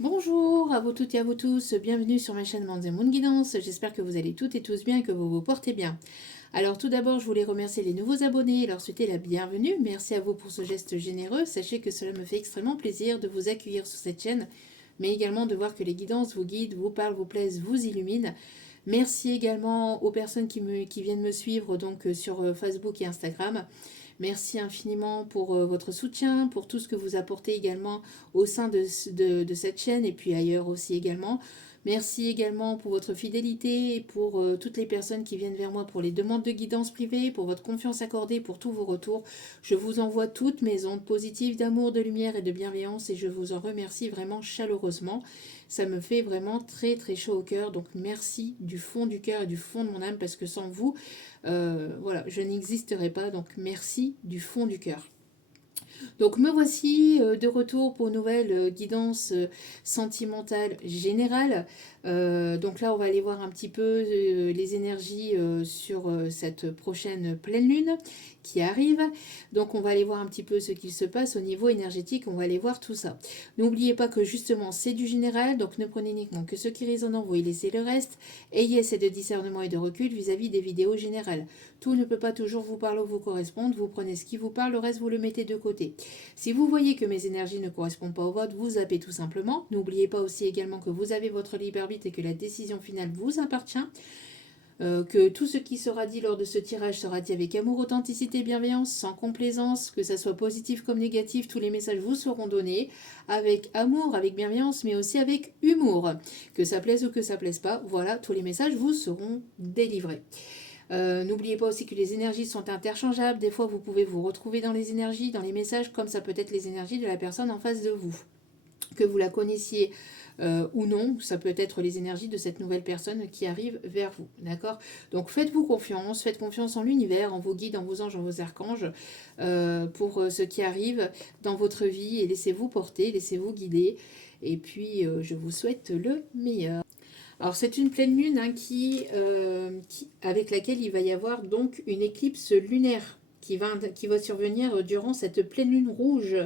Bonjour à vous toutes et à vous tous, bienvenue sur ma chaîne Monde et Moon Guidance, j'espère que vous allez toutes et tous bien et que vous vous portez bien. Alors tout d'abord je voulais remercier les nouveaux abonnés et leur souhaiter la bienvenue, merci à vous pour ce geste généreux, sachez que cela me fait extrêmement plaisir de vous accueillir sur cette chaîne, mais également de voir que les guidances vous guident, vous parlent, vous plaisent, vous illuminent. Merci également aux personnes qui viennent me suivre donc sur Facebook et Instagram. Merci infiniment pour votre soutien, pour tout ce que vous apportez également au sein de cette chaîne et puis ailleurs aussi également. Merci également pour votre fidélité et pour toutes les personnes qui viennent vers moi pour les demandes de guidance privée, pour votre confiance accordée, pour tous vos retours. Je vous envoie toutes mes ondes positives d'amour, de lumière et de bienveillance et je vous en remercie vraiment chaleureusement. Ça me fait vraiment très très chaud au cœur. Donc merci du fond du cœur et du fond de mon âme parce que sans vous, voilà, je n'existerais pas. Donc merci du fond du cœur. Donc me voici de retour pour une nouvelle guidance sentimentale générale. Donc là on va aller voir un petit peu les énergies sur cette prochaine pleine lune qui arrive. Donc on va aller voir un petit peu ce qu'il se passe au niveau énergétique, on va aller voir tout ça. N'oubliez pas que justement c'est du général, donc ne prenez uniquement que ce qui résonne en vous et laissez le reste. Ayez assez de discernement et de recul vis-à-vis des vidéos générales. Tout ne peut pas toujours vous parler ou vous correspondre, vous prenez ce qui vous parle, le reste vous le mettez de côté. Si vous voyez que mes énergies ne correspondent pas au vôtre, vous zappez tout simplement. N'oubliez pas aussi également que vous avez votre libre arbitre et que la décision finale vous appartient. Que tout ce qui sera dit lors de ce tirage sera dit avec amour, authenticité, bienveillance, sans complaisance, que ça soit positif comme négatif, tous les messages vous seront donnés avec amour, avec bienveillance, mais aussi avec humour. Que ça plaise ou que ça plaise pas, voilà, tous les messages vous seront délivrés. N'oubliez pas aussi que les énergies sont interchangeables. Des fois, vous pouvez vous retrouver dans les énergies, dans les messages, comme ça peut être les énergies de la personne en face de vous. Que vous la connaissiez ou non, ça peut être les énergies de cette nouvelle personne qui arrive vers vous. D'accord? Donc faites-vous confiance, faites confiance en l'univers, en vos guides, en vos anges, en vos archanges, pour ce qui arrive dans votre vie et laissez-vous porter, laissez-vous guider. Et puis, je vous souhaite le meilleur. Alors c'est une pleine lune hein, avec laquelle il va y avoir donc une éclipse lunaire qui va survenir durant cette pleine lune rouge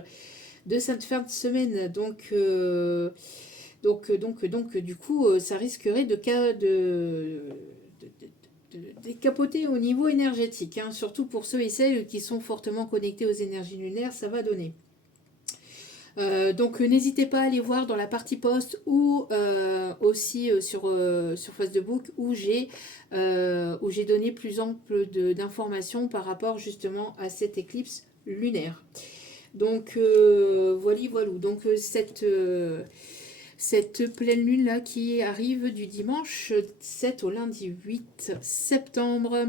de cette fin de semaine. Donc du coup, ça risquerait de décapoter au niveau énergétique, hein, surtout pour ceux et celles qui sont fortement connectés aux énergies lunaires, ça va donner. Donc n'hésitez pas à aller voir dans la partie post ou aussi sur Facebook où j'ai donné plus ample d'informations par rapport justement à cette éclipse lunaire. Donc voilà. Donc cette pleine lune là qui arrive du dimanche 7 au lundi 8 septembre.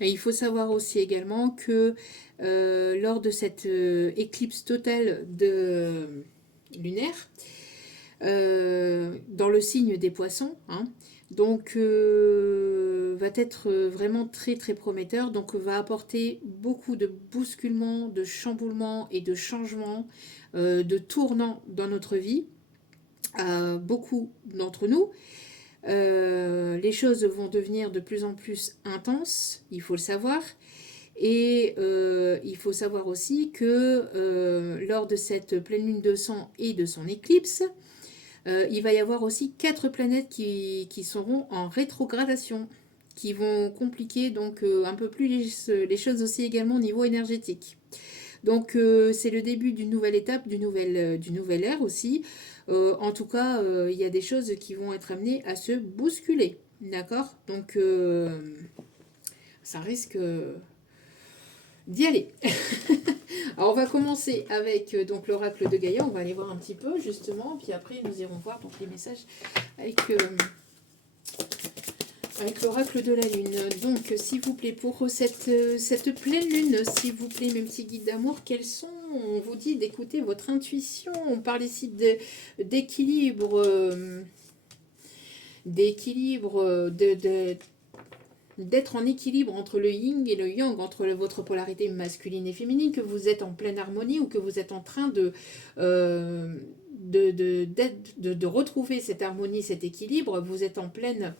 Et il faut savoir aussi également que lors de cette éclipse totale lunaire, dans le signe des poissons, hein, donc va être vraiment très très prometteur, donc va apporter beaucoup de bousculements, de chamboulements et de changements, de tournants dans notre vie, à beaucoup d'entre nous. Les choses vont devenir de plus en plus intenses, il faut le savoir. Et il faut savoir aussi que lors de cette pleine lune de sang et de son éclipse, il va y avoir aussi 4 planètes qui seront en rétrogradation, qui vont compliquer donc un peu plus les choses aussi également au niveau énergétique. Donc c'est le début d'une nouvelle étape, d'une nouvelle ère aussi. En tout cas, il y a des choses qui vont être amenées à se bousculer. D'accord? Donc ça risque d'y aller. Alors on va commencer avec donc l'oracle de Gaïa, on va aller voir un petit peu justement, puis après nous irons voir donc les messages avec l'oracle de la lune. Donc s'il vous plaît, pour cette pleine lune, s'il vous plaît mes petits guides d'amour, quels sont, on vous dit d'écouter votre intuition, on parle ici d'équilibre, d'être en équilibre entre le yin et le yang, entre votre polarité masculine et féminine, que vous êtes en pleine harmonie ou que vous êtes en train de retrouver cette harmonie, cet équilibre, vous êtes en pleine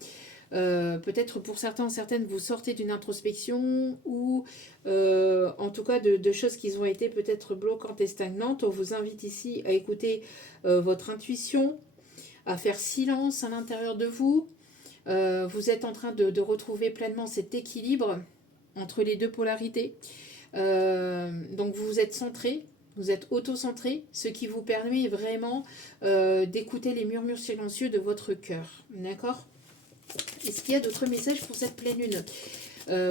Peut-être pour certains, certaines, vous sortez d'une introspection ou en tout cas de choses qui ont été peut-être bloquantes et stagnantes. On vous invite ici à écouter votre intuition, à faire silence à l'intérieur de vous. Vous êtes en train de retrouver pleinement cet équilibre entre les deux polarités. Donc vous vous êtes centré, vous êtes auto-centré, ce qui vous permet vraiment d'écouter les murmures silencieux de votre cœur. D'accord ? Est-ce qu'il y a d'autres messages pour cette pleine lune ?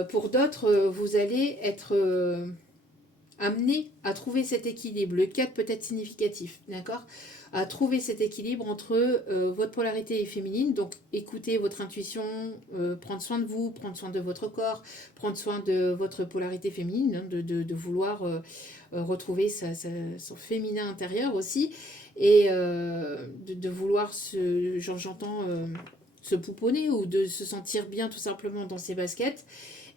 Pour d'autres, vous allez être amené à trouver cet équilibre. Le 4 peut être significatif, d'accord ? À trouver cet équilibre entre votre polarité féminine, donc écouter votre intuition, prendre soin de vous, prendre soin de votre corps, prendre soin de votre polarité féminine, hein, de vouloir retrouver son féminin intérieur aussi, et de vouloir j'entends se pouponner ou de se sentir bien tout simplement dans ses baskets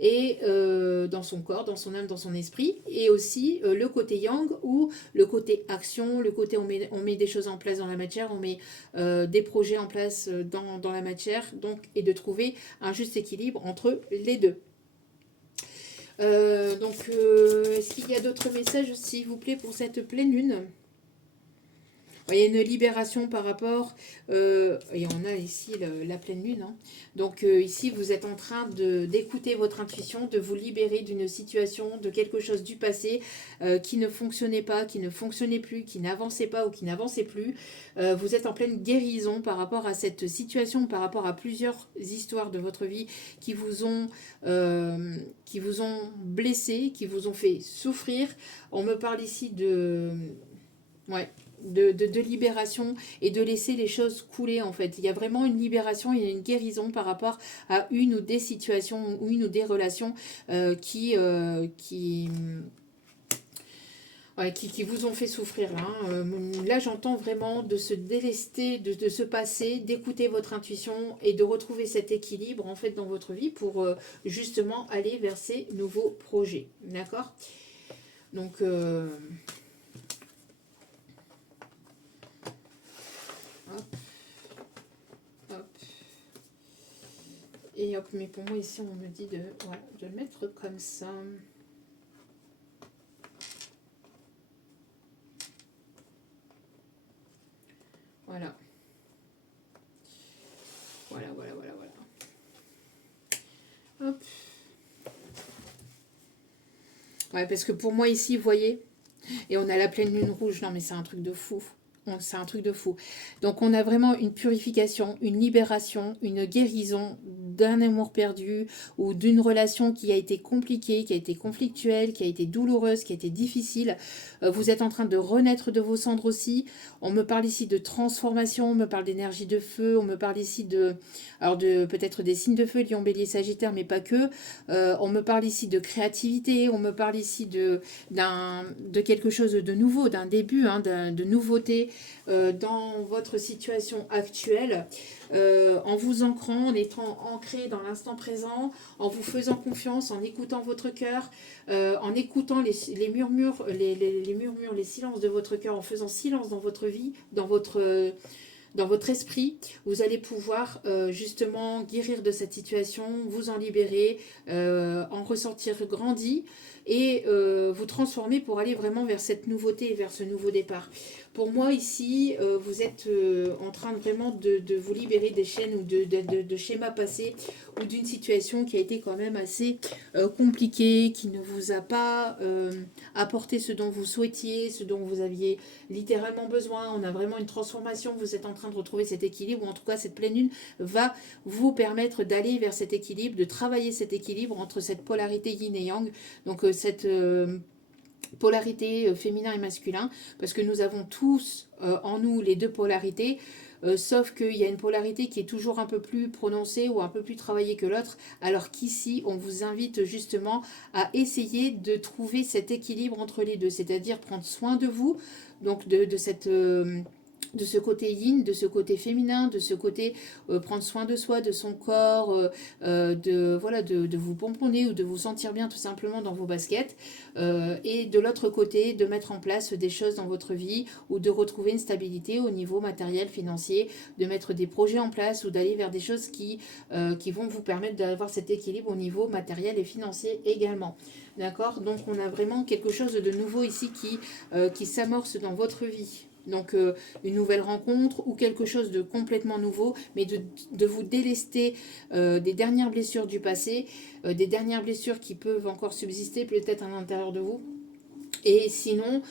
et dans son corps, dans son âme, dans son esprit, et aussi le côté yang ou le côté action, le côté on met des choses en place dans la matière, on met des projets en place dans la matière, donc, et de trouver un juste équilibre entre les deux. Est-ce qu'il y a d'autres messages, s'il vous plaît, pour cette pleine lune ? Il y a une libération par rapport, et on a ici la pleine lune, hein. Donc ici vous êtes en train d'écouter votre intuition, de vous libérer d'une situation, de quelque chose du passé qui ne fonctionnait pas, qui ne fonctionnait plus, qui n'avançait pas ou qui n'avançait plus. Vous êtes en pleine guérison par rapport à cette situation, par rapport à plusieurs histoires de votre vie qui vous ont blessé, qui vous ont fait souffrir. On me parle ici de... Ouais, de libération et de laisser les choses couler en fait. Il y a vraiment une libération, il y a une guérison par rapport à une ou des situations ou une ou des relations qui vous ont fait souffrir là. Là j'entends vraiment de se délester, de se passer, d'écouter votre intuition et de retrouver cet équilibre en fait dans votre vie pour justement aller vers ces nouveaux projets. D'accord ? Donc... Hop, hop. Et hop, mais pour moi ici on me dit de le mettre comme ça. Voilà. Voilà. Hop. Ouais, parce que pour moi ici, vous voyez, et on a la pleine lune rouge, non mais c'est un truc de fou. C'est un truc de fou. Donc on a vraiment une purification, une libération, une guérison d'un amour perdu ou d'une relation qui a été compliquée, qui a été conflictuelle, qui a été douloureuse, qui a été difficile. Vous êtes en train de renaître de vos cendres aussi. On me parle ici de transformation, on me parle d'énergie de feu, on me parle ici de peut-être des signes de feu, Lion, Bélier, Sagittaire, mais pas que. On me parle ici de créativité, on me parle ici de quelque chose de nouveau, d'un début, hein, de nouveauté dans votre situation actuelle, en vous ancrant, en étant ancré dans l'instant présent, en vous faisant confiance, en écoutant votre cœur, en écoutant les murmures, les silences de votre cœur, en faisant silence dans votre vie, dans votre esprit, vous allez pouvoir justement guérir de cette situation, vous en libérer, en ressentir grandi et vous transformer pour aller vraiment vers cette nouveauté, vers ce nouveau départ. Pour moi ici, vous êtes en train vraiment de vous libérer des chaînes ou de schémas passés ou d'une situation qui a été quand même assez compliquée, qui ne vous a pas apporté ce dont vous souhaitiez, ce dont vous aviez littéralement besoin. On a vraiment une transformation, vous êtes en train de retrouver cet équilibre, ou en tout cas cette pleine lune va vous permettre d'aller vers cet équilibre, de travailler cet équilibre entre cette polarité yin et yang, donc cette polarité féminin et masculin, parce que nous avons tous en nous les deux polarités, sauf qu'il y a une polarité qui est toujours un peu plus prononcée ou un peu plus travaillée que l'autre, alors qu'ici on vous invite justement à essayer de trouver cet équilibre entre les deux, c'est-à-dire prendre soin de vous, donc de cette de ce côté yin, de ce côté féminin, de ce côté prendre soin de soi, de son corps, voilà, de vous pomponner ou de vous sentir bien tout simplement dans vos baskets. Et de l'autre côté, de mettre en place des choses dans votre vie ou de retrouver une stabilité au niveau matériel, financier, de mettre des projets en place ou d'aller vers des choses qui vont vous permettre d'avoir cet équilibre au niveau matériel et financier également. D'accord? Donc on a vraiment quelque chose de nouveau ici qui s'amorce dans votre vie. Donc une nouvelle rencontre ou quelque chose de complètement nouveau, mais de vous délester des dernières blessures du passé, des dernières blessures qui peuvent encore subsister peut-être à l'intérieur de vous. Et sinon,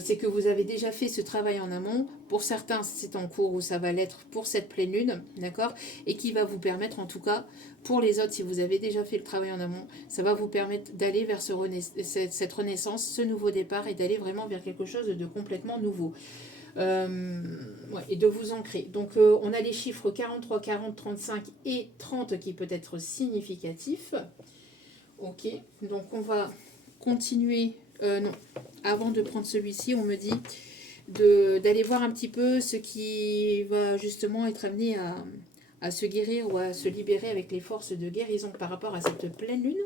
c'est que vous avez déjà fait ce travail en amont. Pour certains, c'est en cours ou ça va l'être pour cette pleine lune, d'accord? Et qui va vous permettre, en tout cas, pour les autres, si vous avez déjà fait le travail en amont, ça va vous permettre d'aller vers cette renaissance, ce nouveau départ et d'aller vraiment vers quelque chose de complètement nouveau. Ouais, et de vous ancrer. Donc on a les chiffres 43, 40, 35 et 30 qui peut être significatifs. Ok, donc on va continuer. Non, avant de prendre celui-ci, on me dit d'aller voir un petit peu ce qui va justement être amené à se guérir ou à se libérer avec les forces de guérison par rapport à cette pleine lune.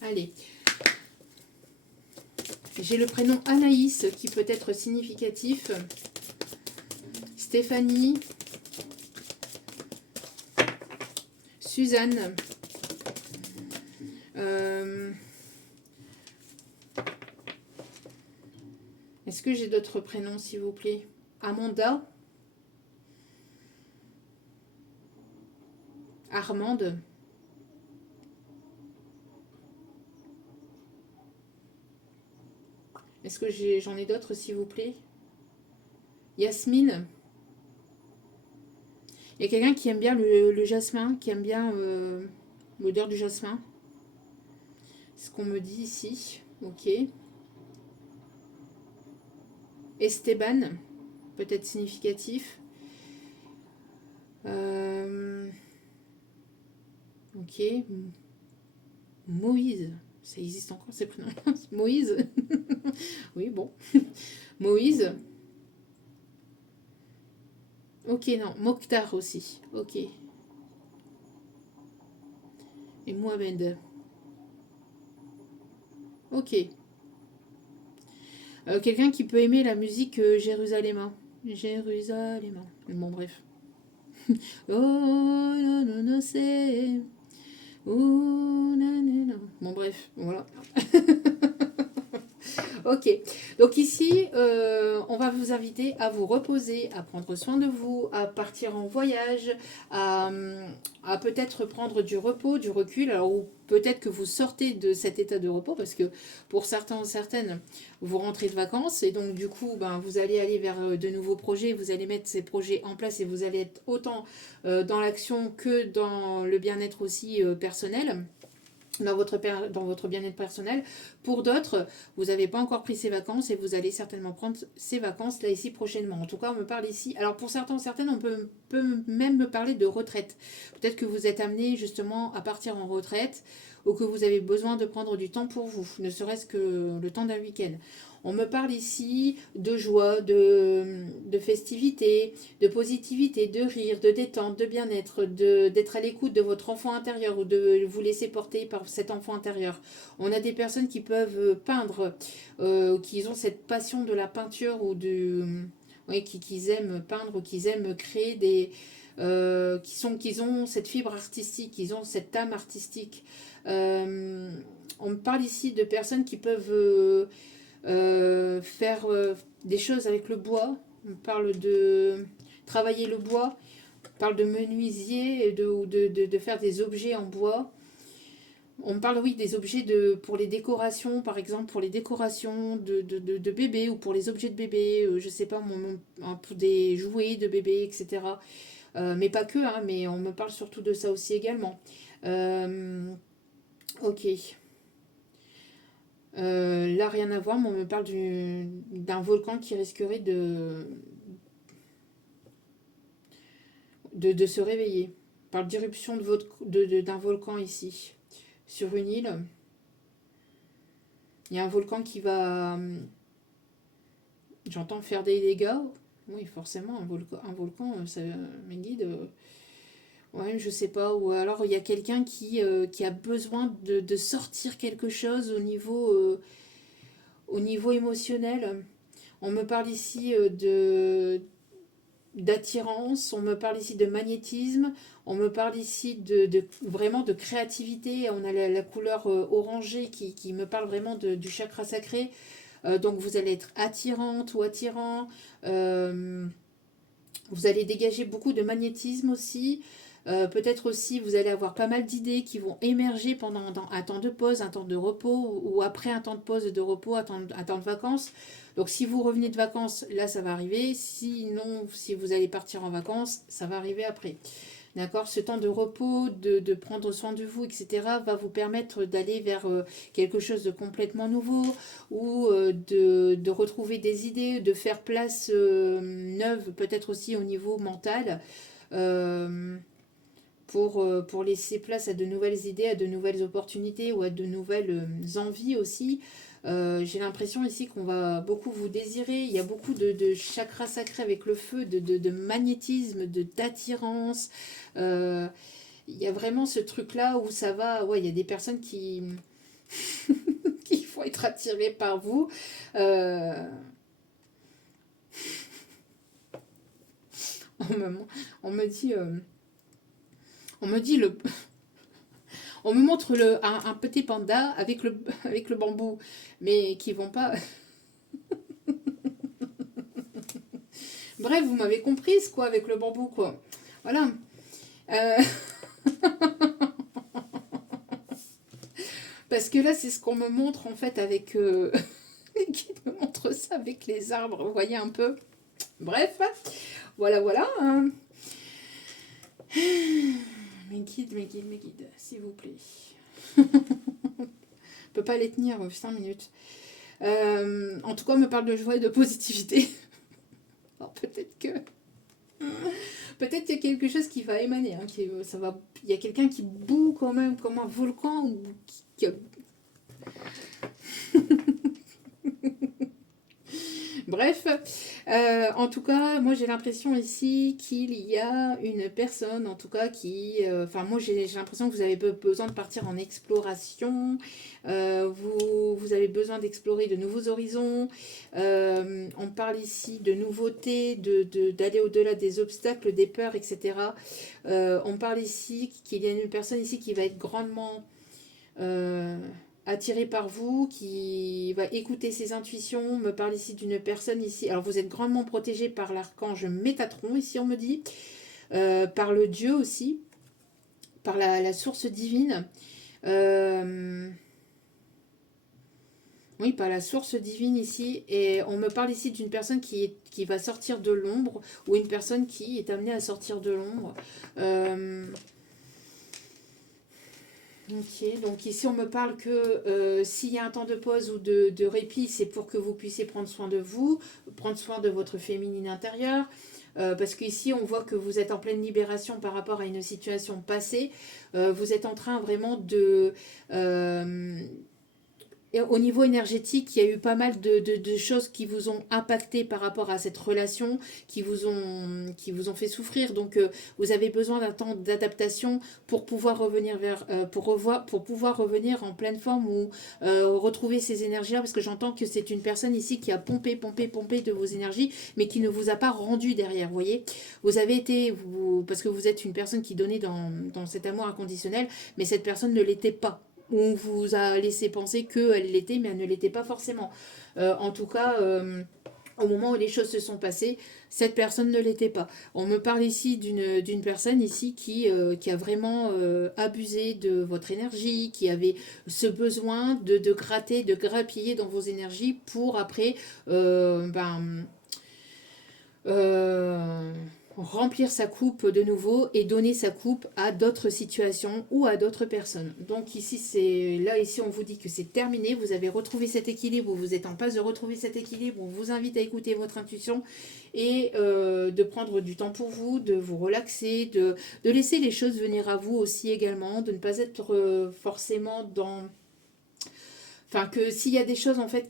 Allez. J'ai le prénom Anaïs qui peut être significatif. Stéphanie. Suzanne. Est-ce que j'ai d'autres prénoms, s'il vous plaît? Amanda. Armande. Est-ce que j'en ai d'autres, s'il vous plaît? Yasmine. Il y a quelqu'un qui aime bien le jasmin, qui aime bien l'odeur du jasmin. C'est ce qu'on me dit ici. Ok. Esteban, peut-être significatif. Ok. Moïse. Ça existe encore ces prénoms. Moïse. Oui, bon. Moïse. Ok, non. Mokhtar aussi. Ok. Et Mohamed. Ok. Quelqu'un qui peut aimer la musique Jérusalem. Jérusalem. Bon, bref. Oh, non, non, non, c'est... Oh, nanana. Bon, bref, voilà. Ok, donc ici, on va vous inviter à vous reposer, à prendre soin de vous, à partir en voyage, à, peut-être prendre du repos, du recul, alors ou peut-être que vous sortez de cet état de repos, parce que pour certains ou certaines, vous rentrez de vacances, et donc du coup, ben, vous allez aller vers de nouveaux projets, vous allez mettre ces projets en place, et vous allez être autant dans l'action que dans le bien-être aussi personnel. Dans votre bien-être personnel. Pour d'autres, vous n'avez pas encore pris ces vacances et vous allez certainement prendre ces vacances là ici prochainement. En tout cas, on me parle ici. Alors pour certains ou certaines, on peut même me parler de retraite. Peut-être que vous êtes amené justement à partir en retraite ou que vous avez besoin de prendre du temps pour vous, ne serait-ce que le temps d'un week-end. On me parle ici de joie, de festivité, de positivité, de rire, de détente, de bien-être, d'être à l'écoute de votre enfant intérieur ou de vous laisser porter par cet enfant intérieur. On a des personnes qui peuvent peindre, qui ont cette passion de la peinture ou oui, qui aiment peindre, qui aiment créer qui ont cette fibre artistique, qui ont cette âme artistique. On me parle ici de personnes qui peuvent faire des choses avec le bois. On parle de travailler le bois. On parle de menuisier et de faire des objets en bois. On parle, oui, des objets pour les décorations, par exemple, pour les décorations de bébés ou pour les objets de bébés, je sais pas, pour des jouets de bébés, etc. Mais pas que, hein, mais on me parle surtout de ça aussi également. Ok. Là, rien à voir, mais on me parle d'un volcan qui risquerait de se réveiller. On parle d'irruption d'un volcan ici, sur une île. Il y a un volcan qui va, j'entends faire des dégâts. Oui, forcément, un volcan ça, mes guides, ouais, je sais pas. Ou alors il y a quelqu'un qui a besoin de sortir quelque chose au niveau émotionnel. On me parle ici d'attirance, on me parle ici de magnétisme, on me parle ici vraiment de créativité. On a la couleur orangée qui me parle vraiment du chakra sacré. Donc vous allez être attirante ou attirant. Euh, vous allez dégager beaucoup de magnétisme aussi. Peut-être aussi vous allez avoir pas mal d'idées qui vont émerger pendant un temps de pause, un temps de repos ou après un temps de pause et de repos, un temps de vacances. Donc si vous revenez de vacances, là ça va arriver. Sinon, si vous allez partir en vacances, ça va arriver après. D'accord. Ce temps de repos, de prendre soin de vous, etc., va vous permettre d'aller vers quelque chose de complètement nouveau ou de retrouver des idées, de faire place neuve, peut-être aussi au niveau mental. Euh, pour laisser place à de nouvelles idées, à de nouvelles opportunités ou à de nouvelles envies aussi. J'ai l'impression ici qu'on va beaucoup vous désirer. Il y a beaucoup de chakras sacrés avec le feu, de magnétisme, d'attirance. Il y a vraiment ce truc-là où ça va. Ouais, il y a des personnes qui vont être attirées par vous. On, me, on me dit. On me dit on me montre un petit panda avec le bambou, mais qui vont pas. Bref, vous m'avez comprise quoi avec le bambou quoi. Voilà. Euh, Parce que là, c'est ce qu'on me montre en fait avec. Qui me montre ça avec les arbres, vous voyez un peu. Bref, voilà, voilà. Hein. Mes guides, s'il vous plaît. Je peux pas les tenir 5 minutes. En tout cas, on me parle de joie et de positivité. Alors peut-être que. Peut-être qu'il y a quelque chose qui va émaner. Hein, il y a quelqu'un qui bout quand même comme un volcan ou qui a. Bref, en tout cas, moi j'ai l'impression ici qu'il y a une personne, en tout cas, enfin, moi j'ai l'impression que vous avez besoin de partir en exploration, vous avez besoin d'explorer de nouveaux horizons. On parle ici de nouveautés, d'aller au-delà des obstacles, des peurs, etc. On parle ici qu'il y a une personne ici qui va être grandement euh, attiré par vous, qui va écouter ses intuitions. On me parle ici d'une personne ici. Alors vous êtes grandement protégé par l'archange Métatron, ici on me dit, par le Dieu aussi, par la source divine. Oui, par la source divine ici. Et on me parle ici d'une personne qui va sortir de l'ombre ou une personne qui est amenée à sortir de l'ombre. Ok, donc ici on me parle que s'il y a un temps de pause ou de répit, c'est pour que vous puissiez prendre soin de vous, prendre soin de votre féminine intérieure, parce qu'ici on voit que vous êtes en pleine libération par rapport à une situation passée. Vous êtes en train vraiment et au niveau énergétique, il y a eu pas mal de choses qui vous ont impacté par rapport à cette relation, qui vous ont fait souffrir. Donc, vous avez besoin d'un temps d'adaptation pour pouvoir revenir pour pouvoir revenir en pleine forme ou retrouver ces énergies-là. Parce que j'entends que c'est une personne ici qui a pompé de vos énergies, mais qui ne vous a pas rendu derrière. Vous voyez, vous avez été, parce que vous êtes une personne qui donnait dans cet amour inconditionnel, mais cette personne ne l'était pas. On vous a laissé penser qu'elle l'était, mais elle ne l'était pas forcément. En tout cas, au moment où les choses se sont passées, cette personne ne l'était pas. On me parle ici d'une personne ici qui a vraiment abusé de votre énergie, qui avait ce besoin de gratter, de grappiller dans vos énergies pour après euh, remplir sa coupe de nouveau et donner sa coupe à d'autres situations ou à d'autres personnes. Donc ici on vous dit que c'est terminé, vous avez retrouvé cet équilibre, vous êtes en passe de retrouver cet équilibre, on vous invite à écouter votre intuition et de prendre du temps pour vous, de vous relaxer, de laisser les choses venir à vous aussi également, de ne pas être forcément Enfin, que s'il y a des choses en fait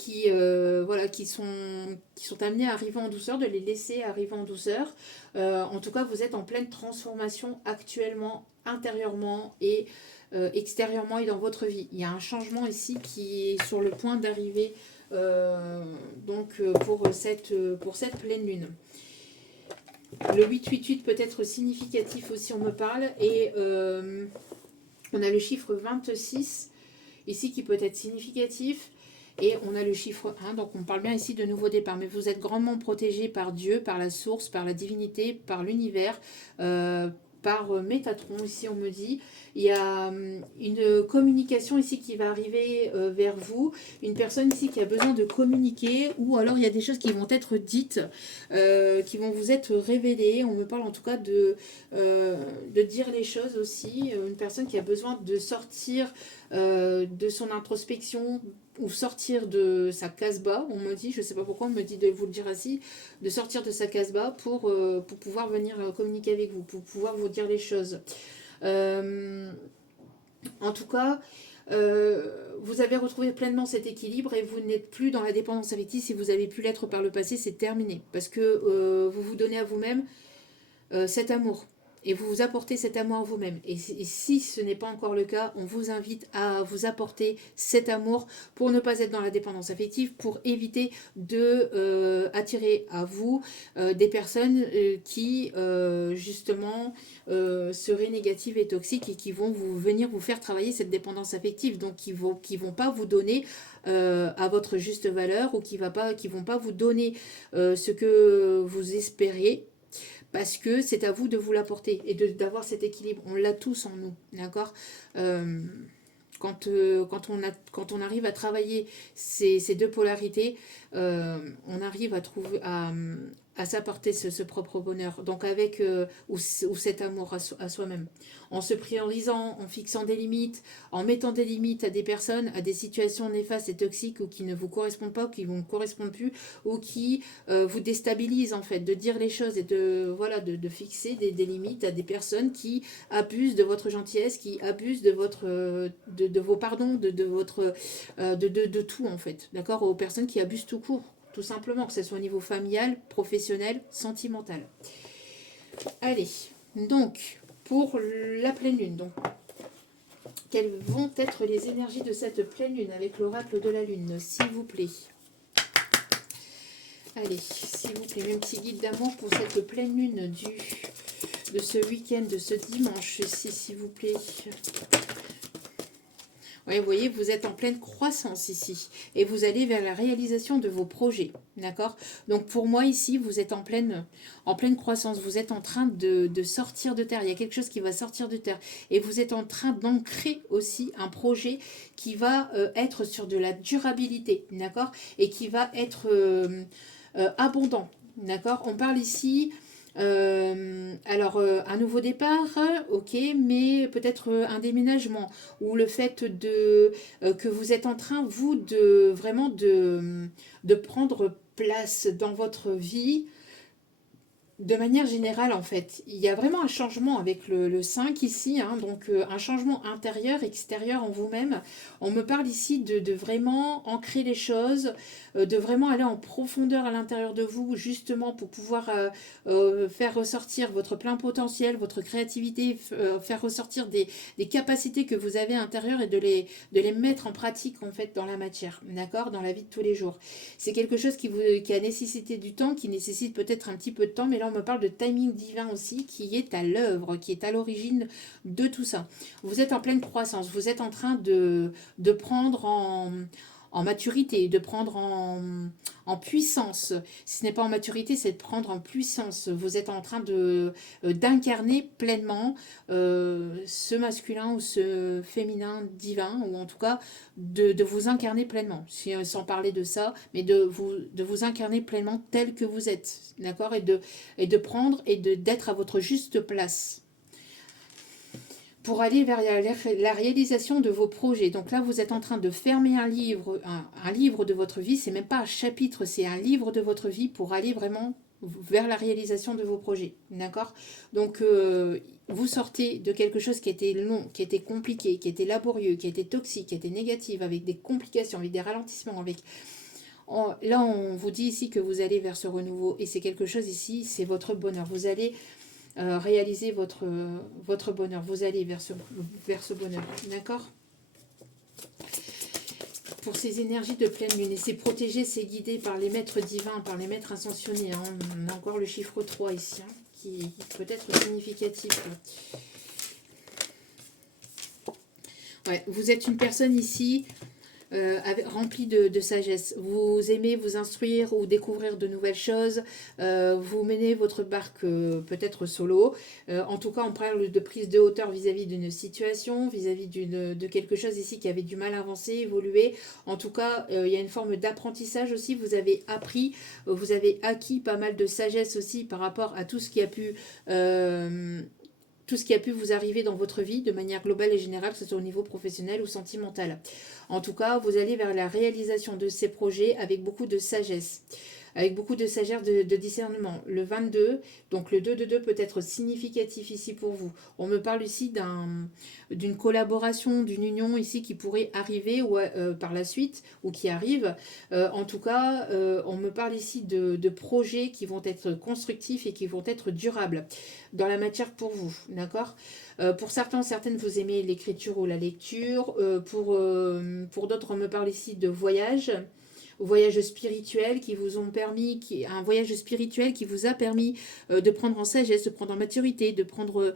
voilà, qui sont amenées à arriver en douceur, de les laisser arriver en douceur. En tout cas, vous êtes en pleine transformation actuellement, intérieurement et extérieurement et dans votre vie. Il y a un changement ici qui est sur le point d'arriver pour cette pleine lune. Le 888 peut être significatif aussi, on me parle. Et on a le chiffre 26 ici qui peut être significatif. Et on a le chiffre 1, donc on parle bien ici de nouveau départ. Mais vous êtes grandement protégé par Dieu, par la source, par la divinité, par l'univers, par Métatron, ici on me dit. Il y a une communication ici qui va arriver vers vous. Une personne ici qui a besoin de communiquer, ou alors il y a des choses qui vont être dites, qui vont vous être révélées. On me parle en tout cas de dire les choses aussi. Une personne qui a besoin de sortir de son introspection, ou sortir de sa case-bas, on me dit, je ne sais pas pourquoi on me dit de vous le dire ainsi, de sortir de sa case-bas pour pouvoir venir communiquer avec vous, pour pouvoir vous dire les choses. En tout cas, vous avez retrouvé pleinement cet équilibre et vous n'êtes plus dans la dépendance affective. Si vous avez pu l'être par le passé, c'est terminé. Parce que vous vous donnez à vous-même cet amour. Et vous vous apportez cet amour à vous-même. Et si ce n'est pas encore le cas, on vous invite à vous apporter cet amour pour ne pas être dans la dépendance affective, pour éviter de attirer à vous des personnes qui, justement, seraient négatives et toxiques et qui vont venir vous faire travailler cette dépendance affective. Donc, qui vont pas vous donner à votre juste valeur, ou qui vont pas vous donner ce que vous espérez, parce que c'est à vous de vous l'apporter et d'avoir cet équilibre. On l'a tous en nous, d'accord. Quand on arrive à travailler ces deux polarités, on arrive à trouver à s'apporter ce propre bonheur. Donc avec ou cet amour à soi-même. En se priorisant, en fixant des limites, en mettant des limites à des personnes, à des situations néfastes et toxiques, ou qui ne vous correspondent pas, ou qui ne vous correspondent plus, ou qui vous déstabilisent en fait, de dire les choses et de fixer des limites à des personnes qui abusent de votre gentillesse, qui abusent de vos pardons, de tout en fait, d'accord, aux personnes qui abusent tout court, tout simplement, que ce soit au niveau familial, professionnel, sentimental. Allez, donc, pour la pleine lune, donc, quelles vont être les énergies de cette pleine lune avec l'oracle de la lune, s'il vous plaît? Allez, s'il vous plaît, un petit guide d'amour pour cette pleine lune de ce week-end, de ce dimanche, s'il vous plaît. Oui, vous voyez, vous êtes en pleine croissance ici. Et vous allez vers la réalisation de vos projets. D'accord? Donc pour moi ici, vous êtes en pleine croissance. Vous êtes en train de sortir de terre. Il y a quelque chose qui va sortir de terre. Et vous êtes en train d'ancrer aussi un projet qui va être sur de la durabilité. D'accord? Et qui va être abondant. D'accord? On parle ici... un nouveau départ, ok, mais peut-être un déménagement, ou le fait que vous êtes en train, vous, de prendre place dans votre vie. De manière générale, en fait, il y a vraiment un changement avec le 5 ici, hein, donc un changement intérieur, extérieur en vous-même. On me parle ici de vraiment ancrer les choses, de vraiment aller en profondeur à l'intérieur de vous, justement pour pouvoir faire ressortir votre plein potentiel, votre créativité, faire ressortir des capacités que vous avez à l'intérieur, et de les mettre en pratique, en fait, dans la matière, d'accord, dans la vie de tous les jours. C'est quelque chose qui a nécessité du temps, qui nécessite peut-être un petit peu de temps, mais là on me parle de timing divin aussi, qui est à l'œuvre, qui est à l'origine de tout ça. Vous êtes en pleine croissance, vous êtes en train de prendre en maturité, de prendre en puissance. Si ce n'est pas en maturité, c'est de prendre en puissance. Vous êtes en train d'incarner pleinement ce masculin ou ce féminin divin, ou en tout cas de vous incarner pleinement, sans parler de ça, mais de vous incarner pleinement tel que vous êtes, d'accord, et de prendre et d'être à votre juste place, pour aller vers la réalisation de vos projets. Donc là, vous êtes en train de fermer un livre de votre vie. C'est même pas un chapitre, c'est un livre de votre vie, pour aller vraiment vers la réalisation de vos projets. D'accord? Donc, vous sortez de quelque chose qui était long, qui était compliqué, qui était laborieux, qui était toxique, qui était négatif, avec des complications, avec des ralentissements, avec... Là, on vous dit ici que vous allez vers ce renouveau, et c'est quelque chose ici, c'est votre bonheur. Vous allez réaliser votre bonheur, vous allez vers ce bonheur. D'accord? Pour ces énergies de pleine lune, et c'est protégé, c'est guidé par les maîtres divins, par les maîtres ascensionnés. Hein. On a encore le chiffre 3 ici, hein, qui peut être significatif. Ouais, vous êtes une personne ici remplie de sagesse. Vous aimez vous instruire ou découvrir de nouvelles choses. Vous menez votre barque peut-être solo. En tout cas, on parle de prise de hauteur vis-à-vis d'une situation, vis-à-vis de quelque chose ici qui avait du mal à avancer, évoluer. En tout cas, il y a une forme d'apprentissage aussi. Vous avez appris, vous avez acquis pas mal de sagesse aussi par rapport à tout ce qui a pu... tout ce qui a pu vous arriver dans votre vie de manière globale et générale, que ce soit au niveau professionnel ou sentimental. En tout cas, vous allez vers la réalisation de ces projets avec beaucoup de sagesse, avec beaucoup de sagesse de discernement. Le 22, donc le 2 de 2 peut être significatif ici pour vous. On me parle ici d'une collaboration, d'une union ici qui pourrait arriver ou, par la suite, ou qui arrive. En tout cas, on me parle ici de projets qui vont être constructifs et qui vont être durables dans la matière pour vous, d'accord? Pour certains, certaines, vous aimez l'écriture ou la lecture. Pour d'autres, on me parle ici de voyages spirituels qui vous ont permis, un voyage spirituel qui vous a permis de prendre en sagesse, de prendre en maturité, de prendre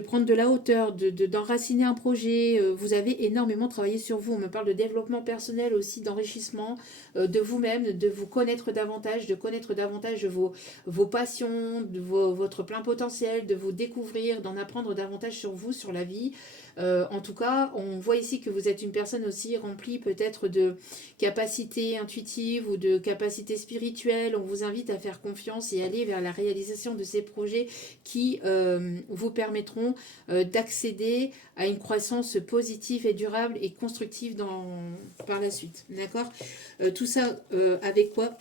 prendre de la hauteur, d'enraciner un projet. Vous avez énormément travaillé sur vous. On me parle de développement personnel aussi, d'enrichissement de vous-même, de vous connaître davantage, de connaître davantage vos passions, votre plein potentiel, de vous découvrir, d'en apprendre davantage sur vous, sur la vie. En tout cas, on voit ici que vous êtes une personne aussi remplie peut-être de capacités intuitives ou de capacités spirituelles. On vous invite à faire confiance et aller vers la réalisation de ces projets qui vous permettront d'accéder à une croissance positive et durable et constructive par la suite. D'accord? Tout ça avec quoi?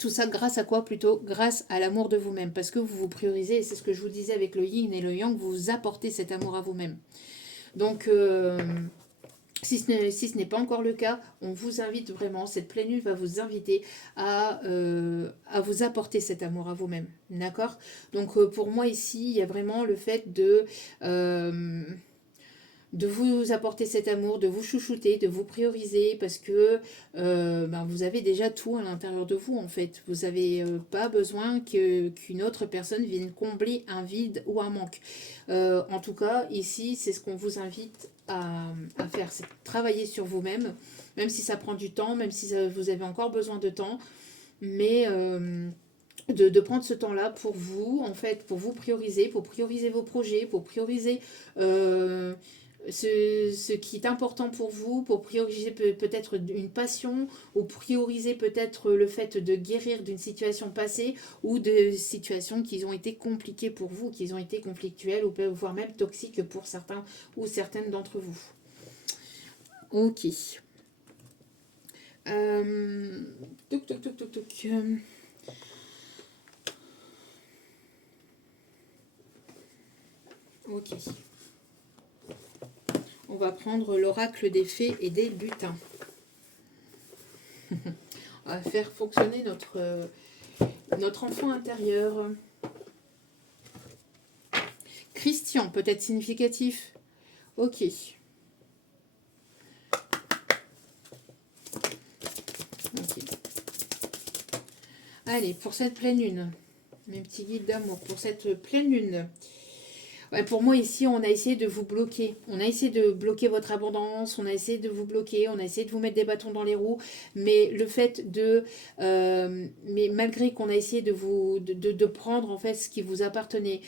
Tout ça grâce à quoi plutôt? Grâce à l'amour de vous-même. Parce que vous vous priorisez, et c'est ce que je vous disais avec le yin et le yang, vous apportez cet amour à vous-même. Donc, si ce n'est pas encore le cas, on vous invite vraiment, cette pleine lune va vous inviter à vous apporter cet amour à vous-même. D'accord? Donc, pour moi ici, il y a vraiment le fait de vous apporter cet amour, de vous chouchouter, de vous prioriser, parce que vous avez déjà tout à l'intérieur de vous, en fait. Vous n'avez pas besoin qu'une autre personne vienne combler un vide ou un manque. En tout cas, ici, c'est ce qu'on vous invite à faire, c'est travailler sur vous-même, même si ça prend du temps, même si vous avez encore besoin de temps, mais... de prendre ce temps-là pour vous, en fait, pour vous prioriser, pour prioriser vos projets, pour prioriser ce qui est important pour vous, pour prioriser peut-être une passion, ou prioriser peut-être le fait de guérir d'une situation passée, ou de situations qui ont été compliquées pour vous, qui ont été conflictuelles, ou voire même toxiques pour certains ou certaines d'entre vous. Ok. Toc, toc, toc, toc, toc. Ok. On va prendre l'oracle des fées et des lutins. On va faire fonctionner notre enfant intérieur. Christian, peut-être significatif. Ok. Allez, pour cette pleine lune, mes petits guides d'amour, pour cette pleine lune... Ouais, pour moi, ici, on a essayé de vous bloquer. On a essayé de bloquer votre abondance, on a essayé de vous bloquer, on a essayé de vous mettre des bâtons dans les roues. Mais le fait mais malgré qu'on a essayé de prendre, en fait, ce qui vous appartenait,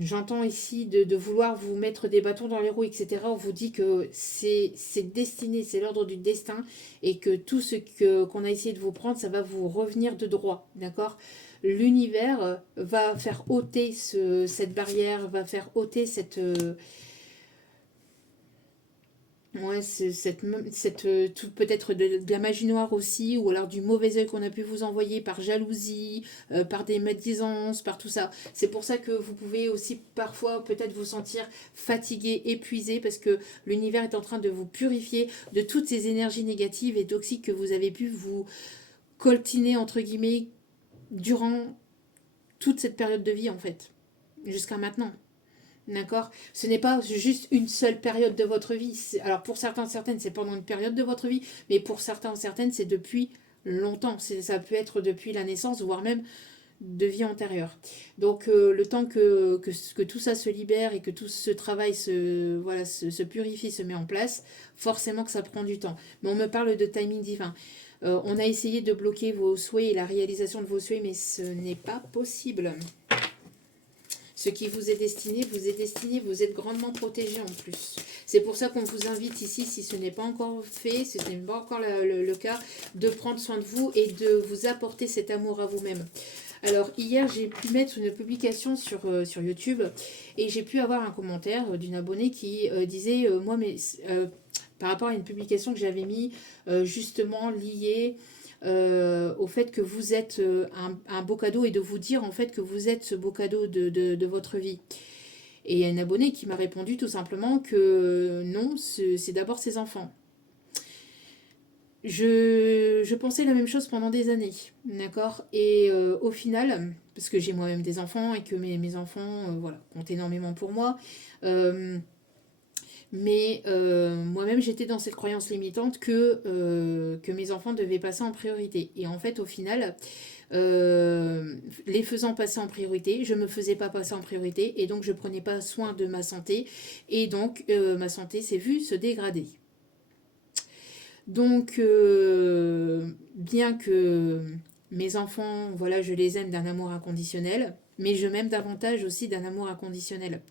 J'entends ici de vouloir vous mettre des bâtons dans les roues, etc. On vous dit que c'est destiné, c'est l'ordre du destin, et que tout ce qu'on a essayé de vous prendre, ça va vous revenir de droit, d'accord? L'univers va faire ôter cette barrière, va faire ôter Ouais, c'est peut-être de la magie noire aussi, ou alors du mauvais œil qu'on a pu vous envoyer par jalousie, par des médisances, par tout ça. C'est pour ça que vous pouvez aussi parfois peut-être vous sentir fatigué, épuisé, parce que l'univers est en train de vous purifier de toutes ces énergies négatives et toxiques que vous avez pu vous coltiner, entre guillemets, durant toute cette période de vie, en fait, jusqu'à maintenant. D'accord. Ce n'est pas juste une seule période de votre vie. Alors pour certains, certaines, c'est pendant une période de votre vie, mais pour certains, certaines, c'est depuis longtemps. Ça peut être depuis la naissance, voire même de vie antérieure. Donc le temps que tout ça se libère et que tout ce travail se purifie, se met en place, forcément que ça prend du temps. Mais on me parle de timing divin. On a essayé de bloquer vos souhaits et la réalisation de vos souhaits, mais ce n'est pas possible. Ce qui vous est destiné, vous êtes grandement protégé en plus. C'est pour ça qu'on vous invite ici, si ce n'est pas encore fait, si ce n'est pas encore le cas, de prendre soin de vous et de vous apporter cet amour à vous-même. Alors hier, j'ai pu mettre une publication sur YouTube et j'ai pu avoir un commentaire d'une abonnée qui disait, par rapport à une publication que j'avais mis justement liée au fait que vous êtes un beau cadeau et de vous dire en fait que vous êtes ce beau cadeau de votre vie. Et il y a une abonnée qui m'a répondu tout simplement que non, c'est d'abord ses enfants. Je pensais la même chose pendant des années, d'accord. Et au final, parce que j'ai moi-même des enfants et que mes enfants voilà, comptent énormément pour moi, mais moi-même, j'étais dans cette croyance limitante que mes enfants devaient passer en priorité. Et en fait, au final, les faisant passer en priorité, je ne me faisais pas passer en priorité. Et donc, je ne prenais pas soin de ma santé. Et donc, ma santé s'est vue se dégrader. Donc, bien que mes enfants, voilà, je les aime d'un amour inconditionnel, mais je m'aime davantage aussi d'un amour inconditionnel.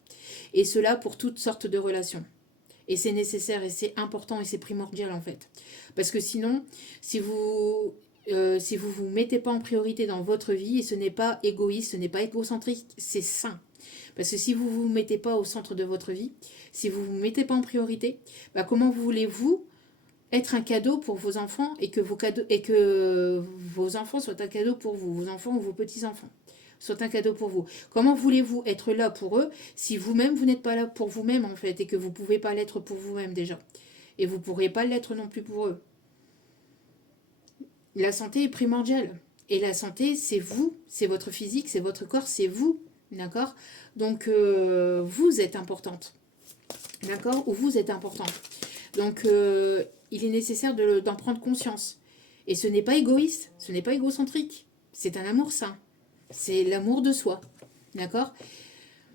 Et cela pour toutes sortes de relations. Et c'est nécessaire et c'est important et c'est primordial en fait. Parce que sinon, si vous vous mettez pas en priorité dans votre vie, et ce n'est pas égoïste, ce n'est pas égocentrique, c'est sain. Parce que si vous vous mettez pas au centre de votre vie, si vous vous mettez pas en priorité, bah comment voulez-vous être un cadeau pour vos enfants et que vos enfants soient un cadeau pour vous, vos enfants ou vos petits-enfants soient un cadeau pour vous. Comment voulez-vous être là pour eux si vous-même vous n'êtes pas là pour vous-même en fait et que vous ne pouvez pas l'être pour vous-même déjà. Et vous ne pourrez pas l'être non plus pour eux. La santé est primordiale. Et la santé, c'est vous, c'est votre physique, c'est votre corps, c'est vous. D'accord. Donc vous êtes importante. D'accord. Ou vous êtes importante. Donc il est nécessaire d'en prendre conscience. Et ce n'est pas égoïste, ce n'est pas égocentrique. C'est un amour sain. C'est l'amour de soi. D'accord.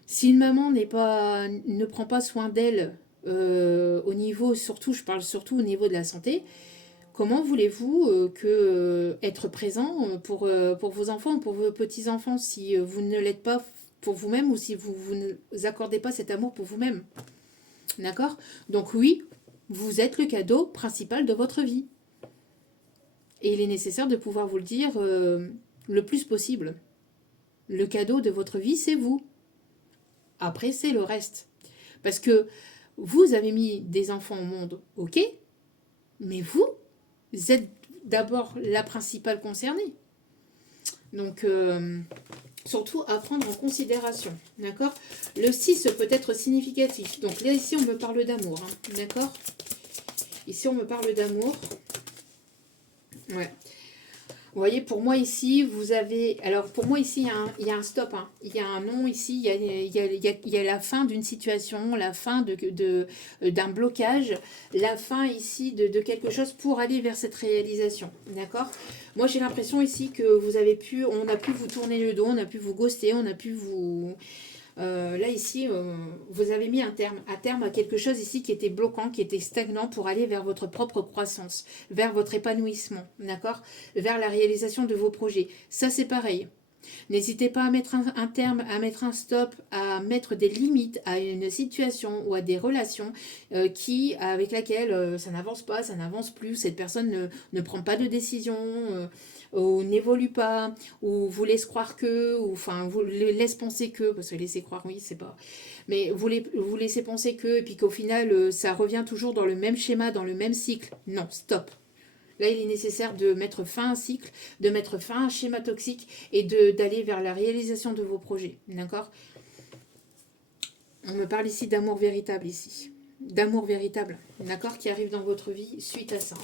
Si une maman ne prend pas soin d'elle au niveau, surtout, je parle surtout au niveau de la santé, comment voulez-vous être présent pour vos enfants, pour vos petits-enfants, si vous ne l'êtes pas pour vous-même ou si vous ne accordez pas cet amour pour vous-même. D'accord. Donc oui, vous êtes le cadeau principal de votre vie. Et il est nécessaire de pouvoir vous le dire le plus possible. Le cadeau de votre vie, c'est vous. Après, c'est le reste. Parce que vous avez mis des enfants au monde, ok, mais vous êtes d'abord la principale concernée. Donc, surtout à prendre en considération, d'accord. Le 6 peut être significatif. Donc là, ici, on me parle d'amour, hein, d'accord. Ici, on me parle d'amour. Ouais. Vous voyez, pour moi ici, vous avez... Alors, pour moi ici, il y a un stop. Hein. Il y a un non ici. Il y a la fin d'une situation, la fin d'un blocage, la fin ici de quelque chose pour aller vers cette réalisation. D'accord. Moi, j'ai l'impression ici que on a pu vous tourner le dos, on a pu vous ghoster, on a pu vous... là ici, vous avez mis un terme à quelque chose ici qui était bloquant, qui était stagnant pour aller vers votre propre croissance, vers votre épanouissement, d'accord, vers la réalisation de vos projets. Ça c'est pareil. N'hésitez pas à mettre un terme, à mettre un stop, à mettre des limites à une situation ou à des relations avec laquelle ça n'avance pas, ça n'avance plus, cette personne ne prend pas de décision, ou n'évolue pas, ou vous laisse croire que, ou enfin vous laisse penser que, parce que laisser croire, oui, c'est pas... Mais vous laissez penser que, et puis qu'au final, ça revient toujours dans le même schéma, dans le même cycle. Non, stop. Là, il est nécessaire de mettre fin à un cycle, de mettre fin à un schéma toxique et d'aller vers la réalisation de vos projets. D'accord? On me parle ici d'amour véritable, ici. D'amour véritable, d'accord? Qui arrive dans votre vie suite à ça.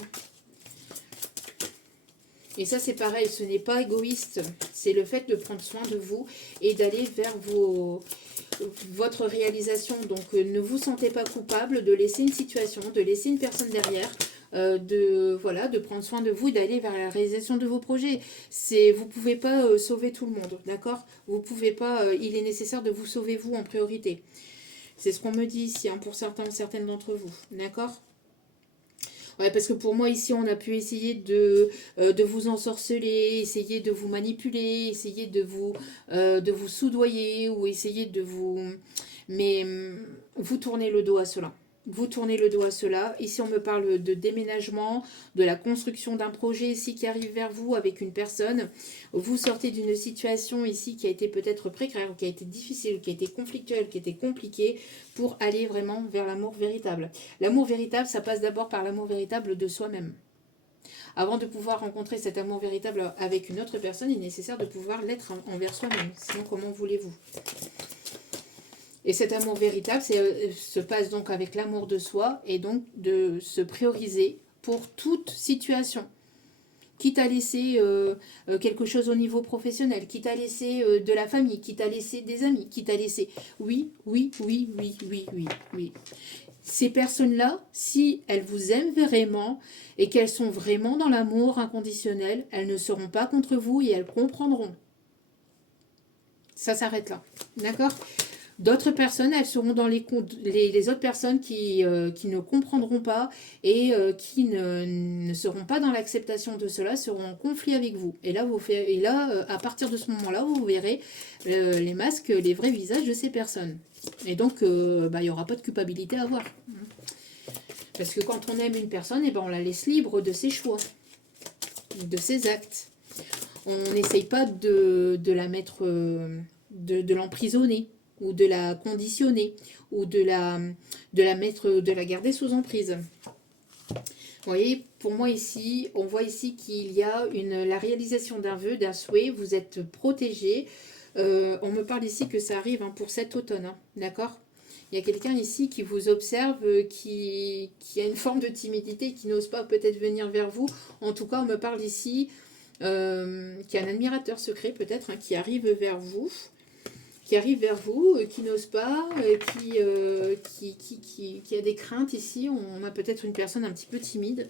Et ça, c'est pareil, ce n'est pas égoïste. C'est le fait de prendre soin de vous et d'aller vers votre réalisation. Donc, ne vous sentez pas coupable de laisser une situation, de laisser une personne derrière, de prendre soin de vous et d'aller vers la réalisation de vos projets. Vous ne pouvez pas sauver tout le monde, d'accord? Vous pouvez pas, il est nécessaire de vous sauver vous en priorité. C'est ce qu'on me dit ici, pour certaines d'entre vous, d'accord? Ouais, parce que pour moi, ici, on a pu essayer de vous ensorceler, essayer de vous manipuler, essayer de vous soudoyer ou essayer de vous... Mais vous tournez le dos à cela. Vous tournez le dos à cela. Ici, on me parle de déménagement, de la construction d'un projet ici qui arrive vers vous avec une personne. Vous sortez d'une situation ici qui a été peut-être précaire, qui a été difficile, qui a été conflictuelle, qui a été compliquée pour aller vraiment vers l'amour véritable. L'amour véritable, ça passe d'abord par l'amour véritable de soi-même. Avant de pouvoir rencontrer cet amour véritable avec une autre personne, il est nécessaire de pouvoir l'être envers soi-même. Sinon, comment voulez-vous ? Et cet amour véritable se passe donc avec l'amour de soi et donc de se prioriser pour toute situation. Quitte à laisser quelque chose au niveau professionnel, quitte à laisser de la famille, quitte à laisser des amis, quitte à laisser... Oui. Ces personnes-là, si elles vous aiment vraiment et qu'elles sont vraiment dans l'amour inconditionnel, elles ne seront pas contre vous et elles comprendront. Ça s'arrête là. D'accord ? D'autres personnes, elles seront dans les autres personnes qui ne comprendront pas et qui ne seront pas dans l'acceptation de cela, seront en conflit avec vous. Et là, à partir de ce moment-là, vous verrez les masques, les vrais visages de ces personnes. Et donc, il n'y aura pas de culpabilité à avoir. Parce que quand on aime une personne, on la laisse libre de ses choix, de ses actes. On n'essaye pas de la mettre, de l'emprisonner, ou de la conditionner, ou de la garder sous emprise. Vous voyez, pour moi ici, on voit ici qu'il y a la réalisation d'un vœu, d'un souhait, vous êtes protégé. On me parle ici que ça arrive pour cet automne, d'accord ? Il y a quelqu'un ici qui vous observe, qui a une forme de timidité, qui n'ose pas peut-être venir vers vous. En tout cas, on me parle ici qui a un admirateur secret peut-être, qui arrive vers vous. Qui n'ose pas, qui a des craintes ici. On a peut-être une personne un petit peu timide.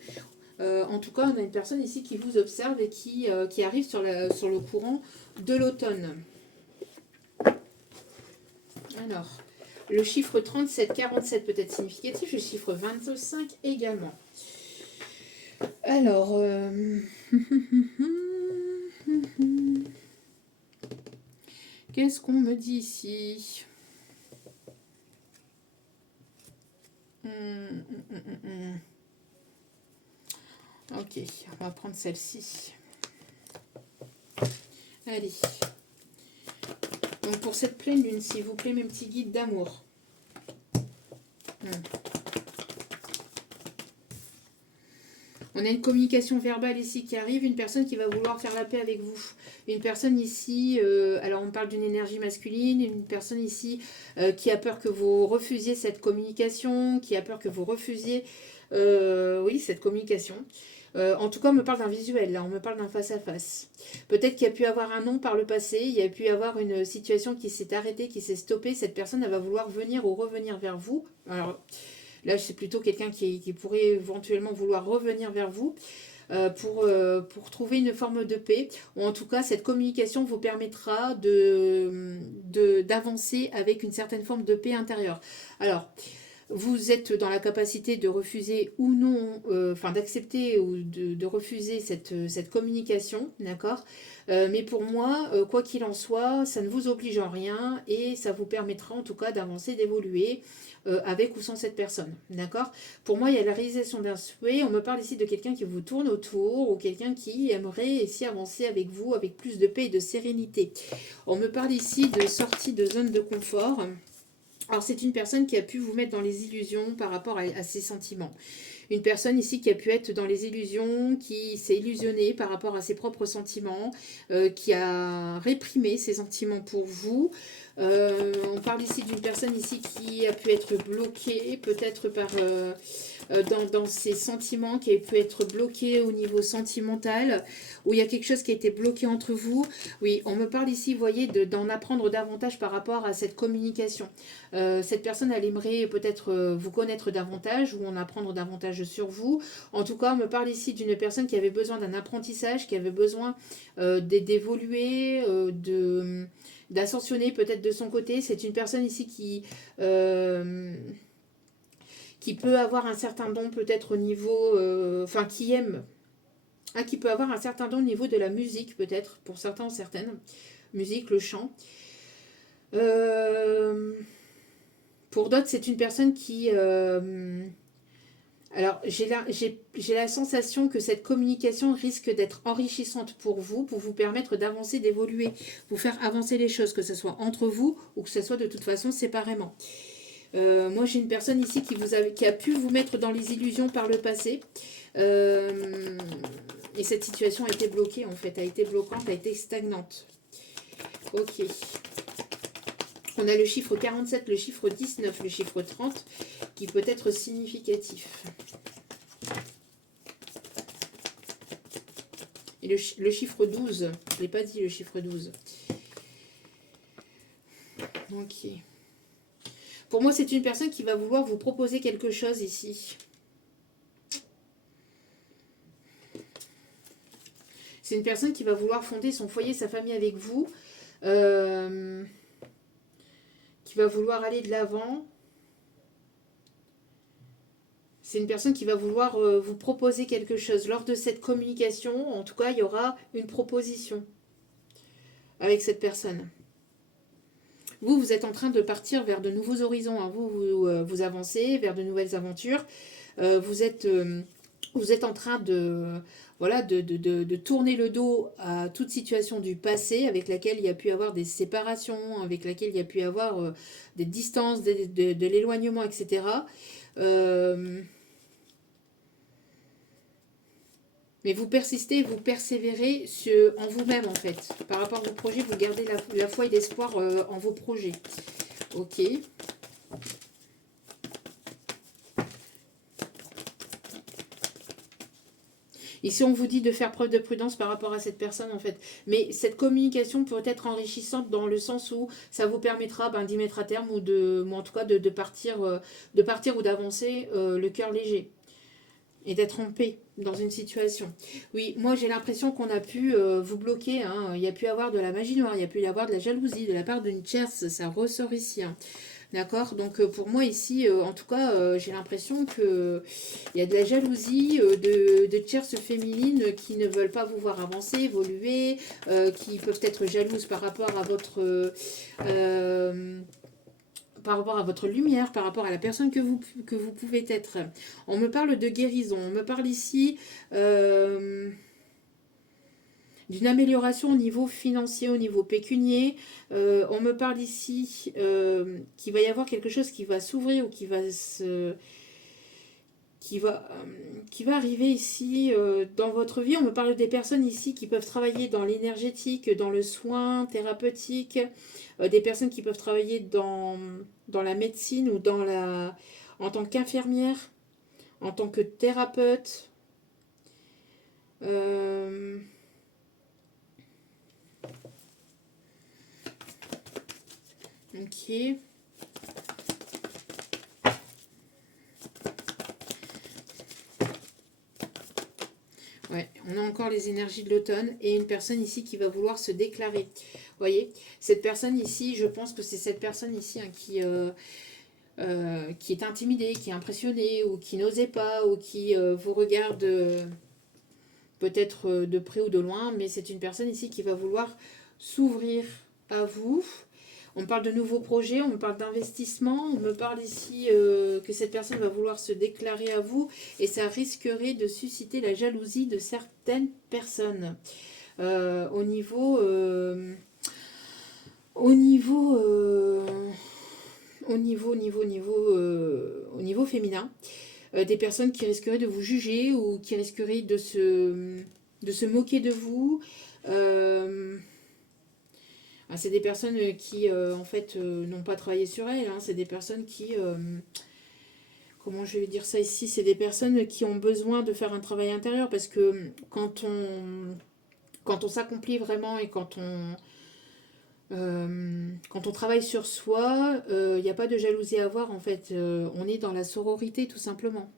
En tout cas, on a une personne ici qui vous observe et qui arrive sur le courant de l'automne. Alors, le chiffre 37, 47 peut être significatif, le chiffre 25 également. Alors... Qu'est-ce qu'on me dit ici? Ok, on va prendre celle-ci. Allez. Donc pour cette pleine lune, s'il vous plaît, mes petits guides d'amour. On a une communication verbale ici qui arrive, une personne qui va vouloir faire la paix avec vous. Une personne ici, alors on parle d'une énergie masculine, une personne ici qui a peur que vous refusiez cette communication, qui a peur que vous refusiez cette communication. En tout cas, on me parle d'un visuel, là, on me parle d'un face-à-face. Peut-être qu'il y a pu avoir un non par le passé, il y a pu y avoir une situation qui s'est arrêtée, qui s'est stoppée. Cette personne, elle va vouloir venir ou revenir vers vous. Alors... Là, c'est plutôt quelqu'un qui pourrait éventuellement vouloir revenir vers vous pour trouver une forme de paix. Ou en tout cas, cette communication vous permettra d'avancer avec une certaine forme de paix intérieure. Alors, Vous êtes dans la capacité de refuser ou non, enfin d'accepter ou de refuser cette communication, d'accord. Mais pour moi, quoi qu'il en soit, ça ne vous oblige en rien et ça vous permettra en tout cas d'avancer, d'évoluer avec ou sans cette personne, d'accord. Pour moi, il y a la réalisation d'un souhait. On me parle ici de quelqu'un qui vous tourne autour ou quelqu'un qui aimerait ici avancer avec vous avec plus de paix et de sérénité. On me parle ici de sortie de zone de confort. Alors, c'est une personne qui a pu vous mettre dans les illusions par rapport à ses sentiments. Une personne ici qui a pu être dans les illusions, qui s'est illusionnée par rapport à ses propres sentiments, qui a réprimé ses sentiments pour vous. On parle ici d'une personne ici qui a pu être bloquée, peut-être par... dans ses sentiments, qui a pu être bloquée au niveau sentimental, où il y a quelque chose qui a été bloqué entre vous. Oui, on me parle ici, vous voyez, d'en apprendre davantage par rapport à cette communication. Cette personne, elle aimerait peut-être vous connaître davantage ou en apprendre davantage sur vous. En tout cas, on me parle ici d'une personne qui avait besoin d'un apprentissage, qui avait besoin d'évoluer, d'ascensionner peut-être de son côté. C'est une personne ici qui peut avoir un certain don peut-être au niveau... Enfin, qui aime... qui peut avoir un certain don au niveau de la musique peut-être, pour certains ou certaines. Musique, le chant. Pour d'autres, c'est une personne qui... alors, j'ai la sensation que cette communication risque d'être enrichissante pour vous permettre d'avancer, d'évoluer, vous faire avancer les choses, que ce soit entre vous ou que ce soit de toute façon séparément. Moi, j'ai une personne ici qui a pu vous mettre dans les illusions par le passé. Et cette situation a été bloquée, en fait, a été bloquante, a été stagnante. Ok. On a le chiffre 47, le chiffre 19, le chiffre 30, qui peut être significatif. Et le chiffre 12, je ne l'ai pas dit, le chiffre 12. Ok. Pour moi, c'est une personne qui va vouloir vous proposer quelque chose ici. C'est une personne qui va vouloir fonder son foyer, sa famille avec vous. Qui va vouloir aller de l'avant. C'est une personne qui va vouloir vous proposer quelque chose. Lors de cette communication, en tout cas, il y aura une proposition avec cette personne. Vous êtes en train de partir vers de nouveaux horizons. Hein. Vous avancez vers de nouvelles aventures. Vous êtes en train de tourner le dos à toute situation du passé avec laquelle il y a pu avoir des séparations, avec laquelle il y a pu avoir des distances, de l'éloignement, etc. Mais vous persistez, vous persévérez en vous-même en fait. Par rapport à vos projets, vous gardez la foi et l'espoir en vos projets. Ok. Ici, on vous dit de faire preuve de prudence par rapport à cette personne, en fait. Mais cette communication peut être enrichissante dans le sens où ça vous permettra d'y mettre à terme ou en tout cas de partir ou d'avancer le cœur léger et d'être en paix dans une situation. Oui, moi j'ai l'impression qu'on a pu vous bloquer. Hein. Il y a pu avoir de la magie noire, il y a pu y avoir de la jalousie de la part d'une tierce, ça ressort ici. Hein. D'accord. Donc pour moi ici, en tout cas, j'ai l'impression qu'il y a de la jalousie de tierces féminines qui ne veulent pas vous voir avancer, évoluer, qui peuvent être jalouses par rapport à votre lumière, par rapport à la personne que vous pouvez être. On me parle de guérison, on me parle ici d'une amélioration au niveau financier, au niveau pécunier. On me parle ici qu'il va y avoir quelque chose qui va s'ouvrir ou qui va arriver ici dans votre vie. On me parle des personnes ici qui peuvent travailler dans l'énergétique, dans le soin thérapeutique, des personnes qui peuvent travailler dans la médecine ou en tant qu'infirmière, en tant que thérapeute. Ok. Ouais, on a encore les énergies de l'automne et une personne ici qui va vouloir se déclarer. Vous voyez, cette personne ici, je pense que c'est cette personne ici hein, qui est intimidé, qui est impressionné, ou qui n'osait pas, ou qui vous regarde peut-être de près ou de loin, mais c'est une personne ici qui va vouloir s'ouvrir à vous. On me parle de nouveaux projets, on me parle d'investissement, on me parle ici que cette personne va vouloir se déclarer à vous et ça risquerait de susciter la jalousie de certaines personnes. Au niveau féminin, des personnes qui risqueraient de vous juger ou qui risqueraient de se moquer de vous. C'est des personnes qui, en fait, n'ont pas travaillé sur elles. C'est des personnes qui... comment je vais dire ça ici? C'est des personnes qui ont besoin de faire un travail intérieur parce que quand on s'accomplit vraiment et quand on travaille sur soi, il n'y a pas de jalousie à avoir en fait. On est dans la sororité tout simplement.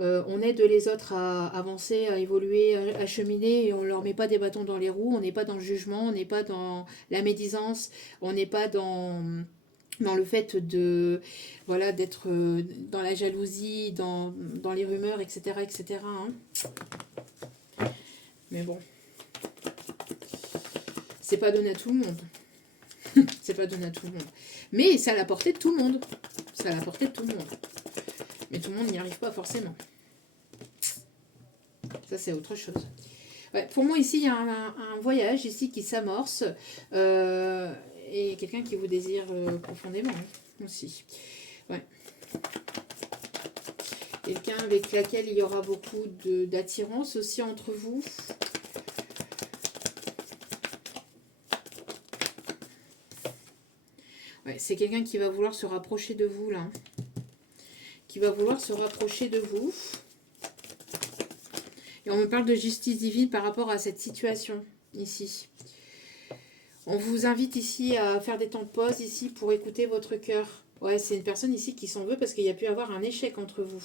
On aide les autres à avancer, à évoluer, à cheminer et on ne leur met pas des bâtons dans les roues. On n'est pas dans le jugement, on n'est pas dans la médisance, on n'est pas dans le fait de voilà d'être dans la jalousie, dans les rumeurs, etc. etc. Mais bon, c'est pas donné à tout le monde. C'est pas donné à tout le monde. Mais c'est à la portée de tout le monde. C'est à la portée de tout le monde. Mais tout le monde n'y arrive pas forcément. Ça, c'est autre chose. Ouais, pour moi, ici, il y a un voyage ici qui s'amorce. Et quelqu'un qui vous désire profondément aussi. Ouais. Quelqu'un avec laquelle il y aura beaucoup d'attirance aussi entre vous. Ouais, c'est quelqu'un qui va vouloir se rapprocher de vous, là. Qui va vouloir se rapprocher de vous. Et on me parle de justice divine par rapport à cette situation, ici. On vous invite ici à faire des temps de pause, ici, pour écouter votre cœur. Ouais, c'est une personne ici qui s'en veut parce qu'il y a pu avoir un échec entre vous.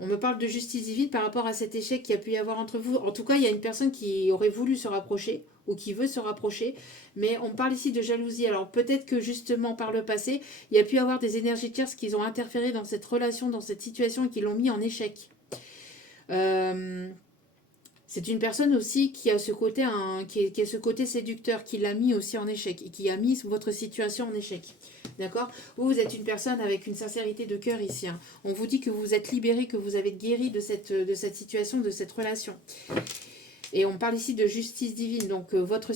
On me parle de justice divine par rapport à cet échec qu'il y a pu y avoir entre vous. En tout cas, il y a une personne qui aurait voulu se rapprocher ou qui veut se rapprocher. Mais on parle ici de jalousie. Alors peut-être que justement par le passé, il y a pu y avoir des énergies tierces qui ont interféré dans cette relation, dans cette situation et qui l'ont mis en échec. C'est une personne aussi qui a ce côté, qui a ce côté séducteur, qui l'a mis aussi en échec et qui a mis votre situation en échec. D'accord? Vous êtes une personne avec une sincérité de cœur ici. On vous dit que vous êtes libéré, que vous avez guéri de cette situation, de cette relation. Et on parle ici de justice divine. Donc votre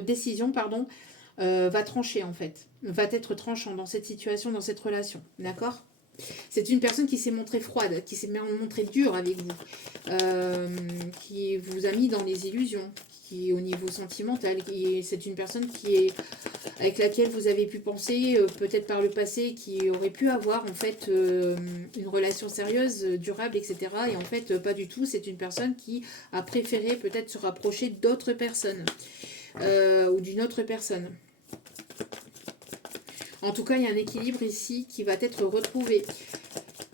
décision, pardon, va trancher en fait. Va être tranchant dans cette situation, dans cette relation. D'accord? C'est une personne qui s'est montrée froide, qui s'est montrée dure avec vous, qui vous a mis dans les illusions, qui au niveau sentimental, c'est une personne avec laquelle vous avez pu penser, peut-être par le passé, qui aurait pu avoir en fait une relation sérieuse, durable, etc. Et en fait, pas du tout. C'est une personne qui a préféré peut-être se rapprocher d'autres personnes ou d'une autre personne. En tout cas, il y a un équilibre ici qui va être retrouvé.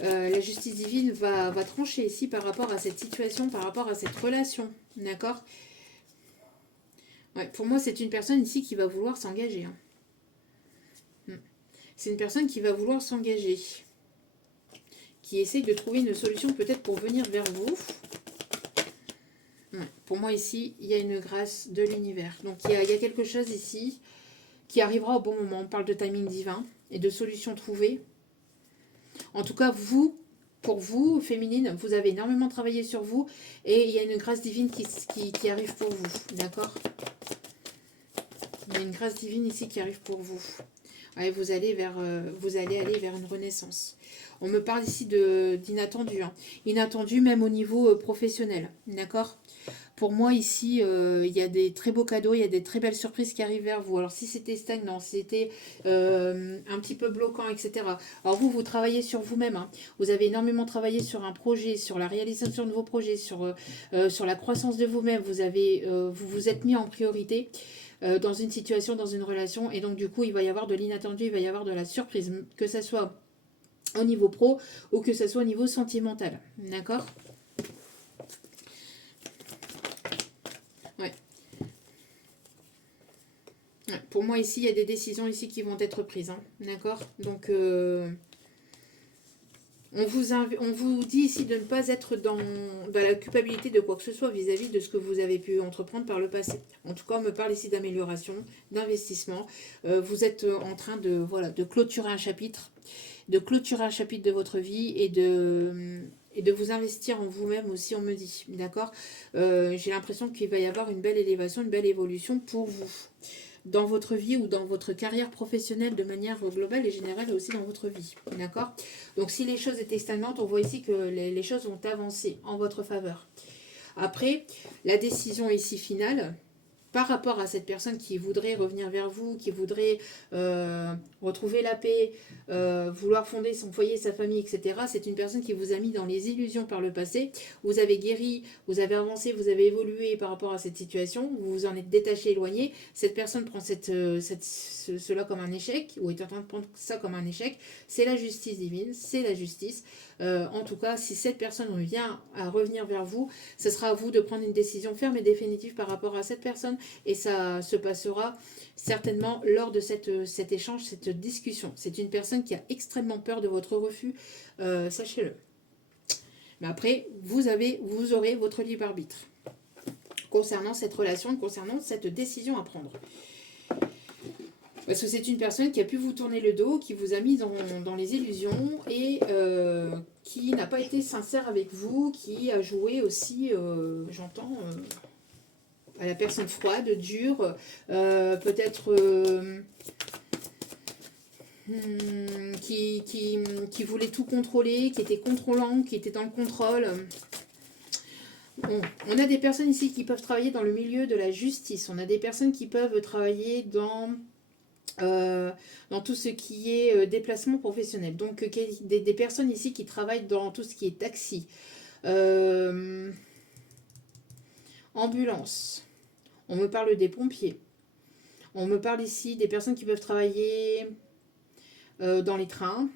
La justice divine va trancher ici par rapport à cette situation, par rapport à cette relation. D'accord? Ouais, pour moi, c'est une personne ici qui va vouloir s'engager. C'est une personne qui va vouloir s'engager. Qui essaye de trouver une solution peut-être pour venir vers vous. Ouais, pour moi, ici, il y a une grâce de l'univers. Donc, il y a quelque chose ici qui arrivera au bon moment. On parle de timing divin et de solutions trouvées. En tout cas, pour vous, féminine, vous avez énormément travaillé sur vous et il y a une grâce divine qui arrive pour vous. D'accord? Il y a une grâce divine ici qui arrive pour vous. Ouais, vous allez aller vers une renaissance. On me parle ici d'inattendu. Inattendu même au niveau professionnel. D'accord? Pour moi, ici, il y a des très beaux cadeaux, il y a des très belles surprises qui arrivent vers vous. Alors, si c'était stagnant, si c'était un petit peu bloquant, etc. Alors, vous travaillez sur vous-même. Vous avez énormément travaillé sur un projet, sur la réalisation de vos projets, sur la croissance de vous-même. Vous vous êtes mis en priorité dans une situation, dans une relation. Et donc, du coup, il va y avoir de l'inattendu, il va y avoir de la surprise, que ce soit au niveau pro ou que ce soit au niveau sentimental. D'accord ? Ouais. Ouais, pour moi, ici, il y a des décisions ici qui vont être prises. Hein, d'accord. Donc, on vous dit ici de ne pas être dans la culpabilité de quoi que ce soit vis-à-vis de ce que vous avez pu entreprendre par le passé. En tout cas, on me parle ici d'amélioration, d'investissement. Vous êtes en train de, voilà, de clôturer un chapitre, de votre vie et de vous investir en vous-même aussi, on me dit. D'accord. J'ai l'impression qu'il va y avoir une belle élévation, une belle évolution pour vous dans votre vie ou dans votre carrière professionnelle de manière globale et générale et aussi dans votre vie. D'accord. Donc si les choses étaient stagnantes, on voit ici que les choses vont avancer en votre faveur. Après, la décision ici finale, par rapport à cette personne qui voudrait revenir vers vous, qui voudrait retrouver la paix, vouloir fonder son foyer, sa famille, etc. C'est une personne qui vous a mis dans les illusions par le passé. Vous avez guéri, vous avez avancé, vous avez évolué par rapport à cette situation, vous vous en êtes détaché, éloigné. Cette personne prend cela comme un échec, ou est en train de prendre ça comme un échec. C'est la justice divine, c'est la justice. En tout cas, si cette personne vient à revenir vers vous, ce sera à vous de prendre une décision ferme et définitive par rapport à cette personne. Et ça se passera certainement lors de cet échange, cette discussion. C'est une personne qui a extrêmement peur de votre refus, sachez-le. Mais après, vous aurez votre libre arbitre concernant cette relation, concernant cette décision à prendre. Parce que c'est une personne qui a pu vous tourner le dos, qui vous a mis dans les illusions et qui n'a pas été sincère avec vous, qui a joué aussi, j'entends, à la personne froide, dure, peut-être qui voulait tout contrôler, qui était contrôlant, qui était dans le contrôle. Bon, on a des personnes ici qui peuvent travailler dans le milieu de la justice. On a des personnes qui peuvent travailler dans tout ce qui est déplacement professionnel. Donc des personnes ici qui travaillent dans tout ce qui est taxi, ambulance. On me parle des pompiers. On me parle ici des personnes qui peuvent travailler dans les trains,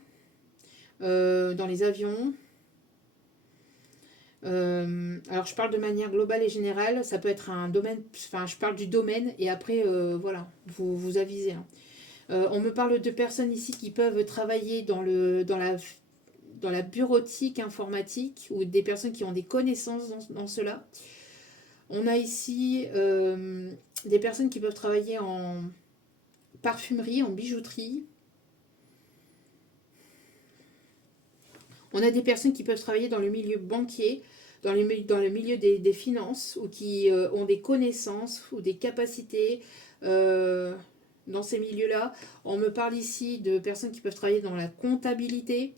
dans les avions. Alors je parle de manière globale et générale, ça peut être un domaine, enfin je parle du domaine et après voilà, vous avisez. Hein. On me parle de personnes ici qui peuvent travailler dans la bureautique informatique ou des personnes qui ont des connaissances dans cela. On a ici des personnes qui peuvent travailler en parfumerie, en bijouterie. On a des personnes qui peuvent travailler dans le milieu banquier, dans le milieu des finances, ou qui ont des connaissances ou des capacités dans ces milieux-là. On me parle ici de personnes qui peuvent travailler dans la comptabilité.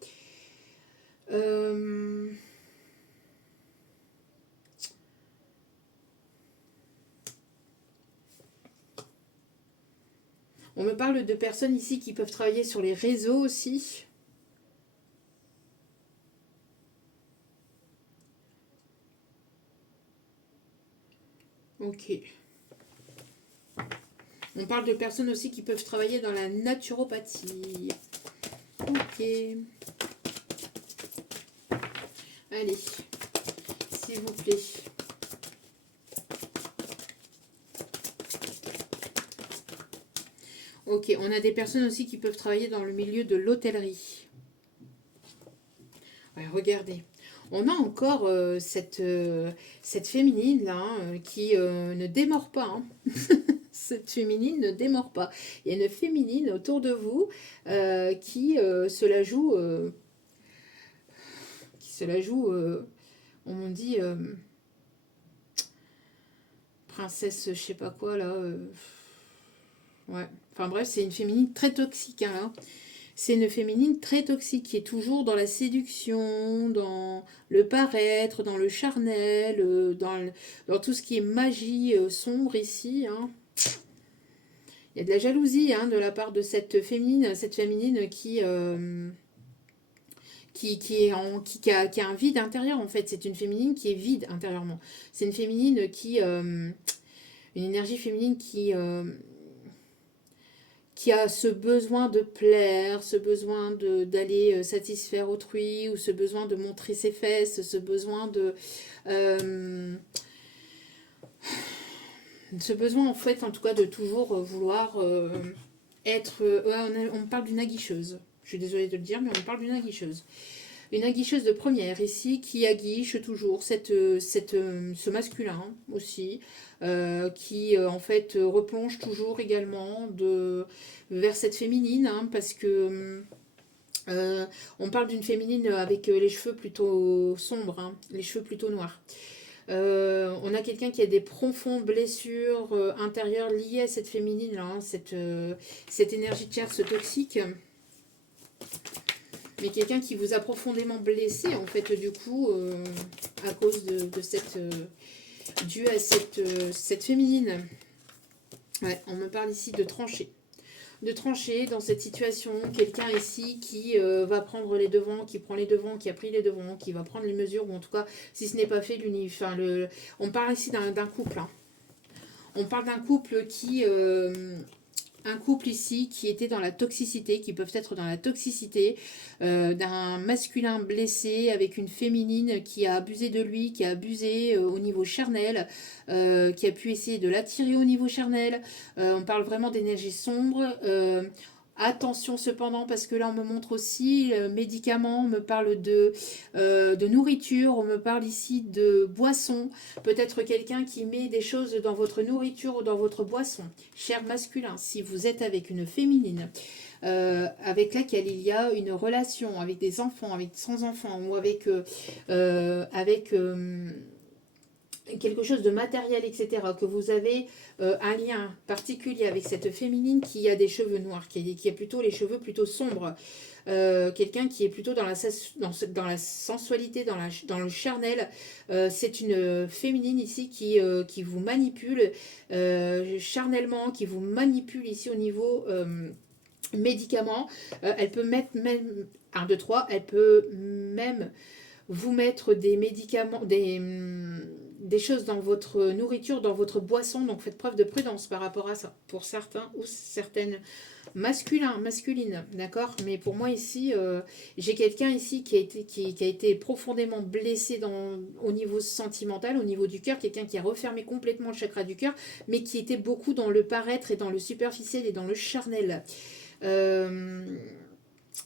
On me parle de personnes ici qui peuvent travailler sur les réseaux aussi. Ok. On parle de personnes aussi qui peuvent travailler dans la naturopathie. Ok. Allez, s'il vous plaît. Ok, on a des personnes aussi qui peuvent travailler dans le milieu de l'hôtellerie. Ouais, regardez. On a encore cette féminine là qui ne démord pas. Hein. Cette féminine ne démord pas. Il y a une féminine autour de vous qui se la joue. On me dit princesse, je sais pas quoi là. Ouais. Enfin bref, c'est une féminine très toxique. Hein. C'est une féminine très toxique qui est toujours dans la séduction, dans le paraître, dans le charnel, dans tout ce qui est magie sombre ici. Hein. Il y a de la jalousie de la part de cette féminine qui a un vide intérieur en fait. C'est une féminine qui est vide intérieurement. C'est une féminine une énergie féminine qui a ce besoin de plaire, ce besoin d'aller satisfaire autrui, ou ce besoin de montrer ses fesses, ce besoin de Ce besoin, en fait, en tout cas, de toujours vouloir être... ouais, on parle d'une aguicheuse. Je suis désolée de le dire, mais on parle d'une aguicheuse. Une aguicheuse de première ici qui aguiche toujours ce masculin aussi, qui en fait replonge toujours également vers cette féminine, hein, parce que on parle d'une féminine avec les cheveux plutôt sombres, hein, les cheveux plutôt noirs. On a quelqu'un qui a des profondes blessures intérieures liées à cette féminine, hein, cette énergie de chair, ce toxique. Mais quelqu'un qui vous a profondément blessé, en fait, du coup, à cause de cette... dû à cette féminine. Ouais, on me parle ici de trancher. De trancher dans cette situation, quelqu'un ici qui va prendre les devants, qui prend les devants, qui a pris les devants, qui va prendre les mesures, ou en tout cas, si ce n'est pas fait, on parle ici d'un couple. Hein. On parle d'un couple qui... un couple ici qui était dans la toxicité, qui peuvent être dans la toxicité d'un masculin blessé avec une féminine qui a abusé de lui, qui a abusé au niveau charnel, qui a pu essayer de l'attirer au niveau charnel. On parle vraiment d'énergie sombre. Attention cependant, parce que là on me montre aussi médicaments, on me parle de nourriture, on me parle ici de boisson. Peut-être quelqu'un qui met des choses dans votre nourriture ou dans votre boisson. Cher masculin, si vous êtes avec une féminine, avec laquelle il y a une relation, avec des enfants, avec sans enfants, ou avec quelque chose de matériel, etc., que vous avez un lien particulier avec cette féminine qui a des cheveux noirs, qui a plutôt les cheveux plutôt sombres, quelqu'un qui est plutôt dans la sensualité, dans le charnel, c'est une féminine ici qui vous manipule charnellement, qui vous manipule ici au niveau médicament. Elle peut mettre même, 1, 2, 3, elle peut même vous mettre des médicaments, des choses dans votre nourriture, dans votre boisson. Donc faites preuve de prudence par rapport à ça. Pour certains ou certaines masculines, d'accord. Mais pour moi ici, j'ai quelqu'un ici qui a été profondément blessé au niveau sentimental, au niveau du cœur. Quelqu'un qui a refermé complètement le chakra du cœur, mais qui était beaucoup dans le paraître et dans le superficiel et dans le charnel.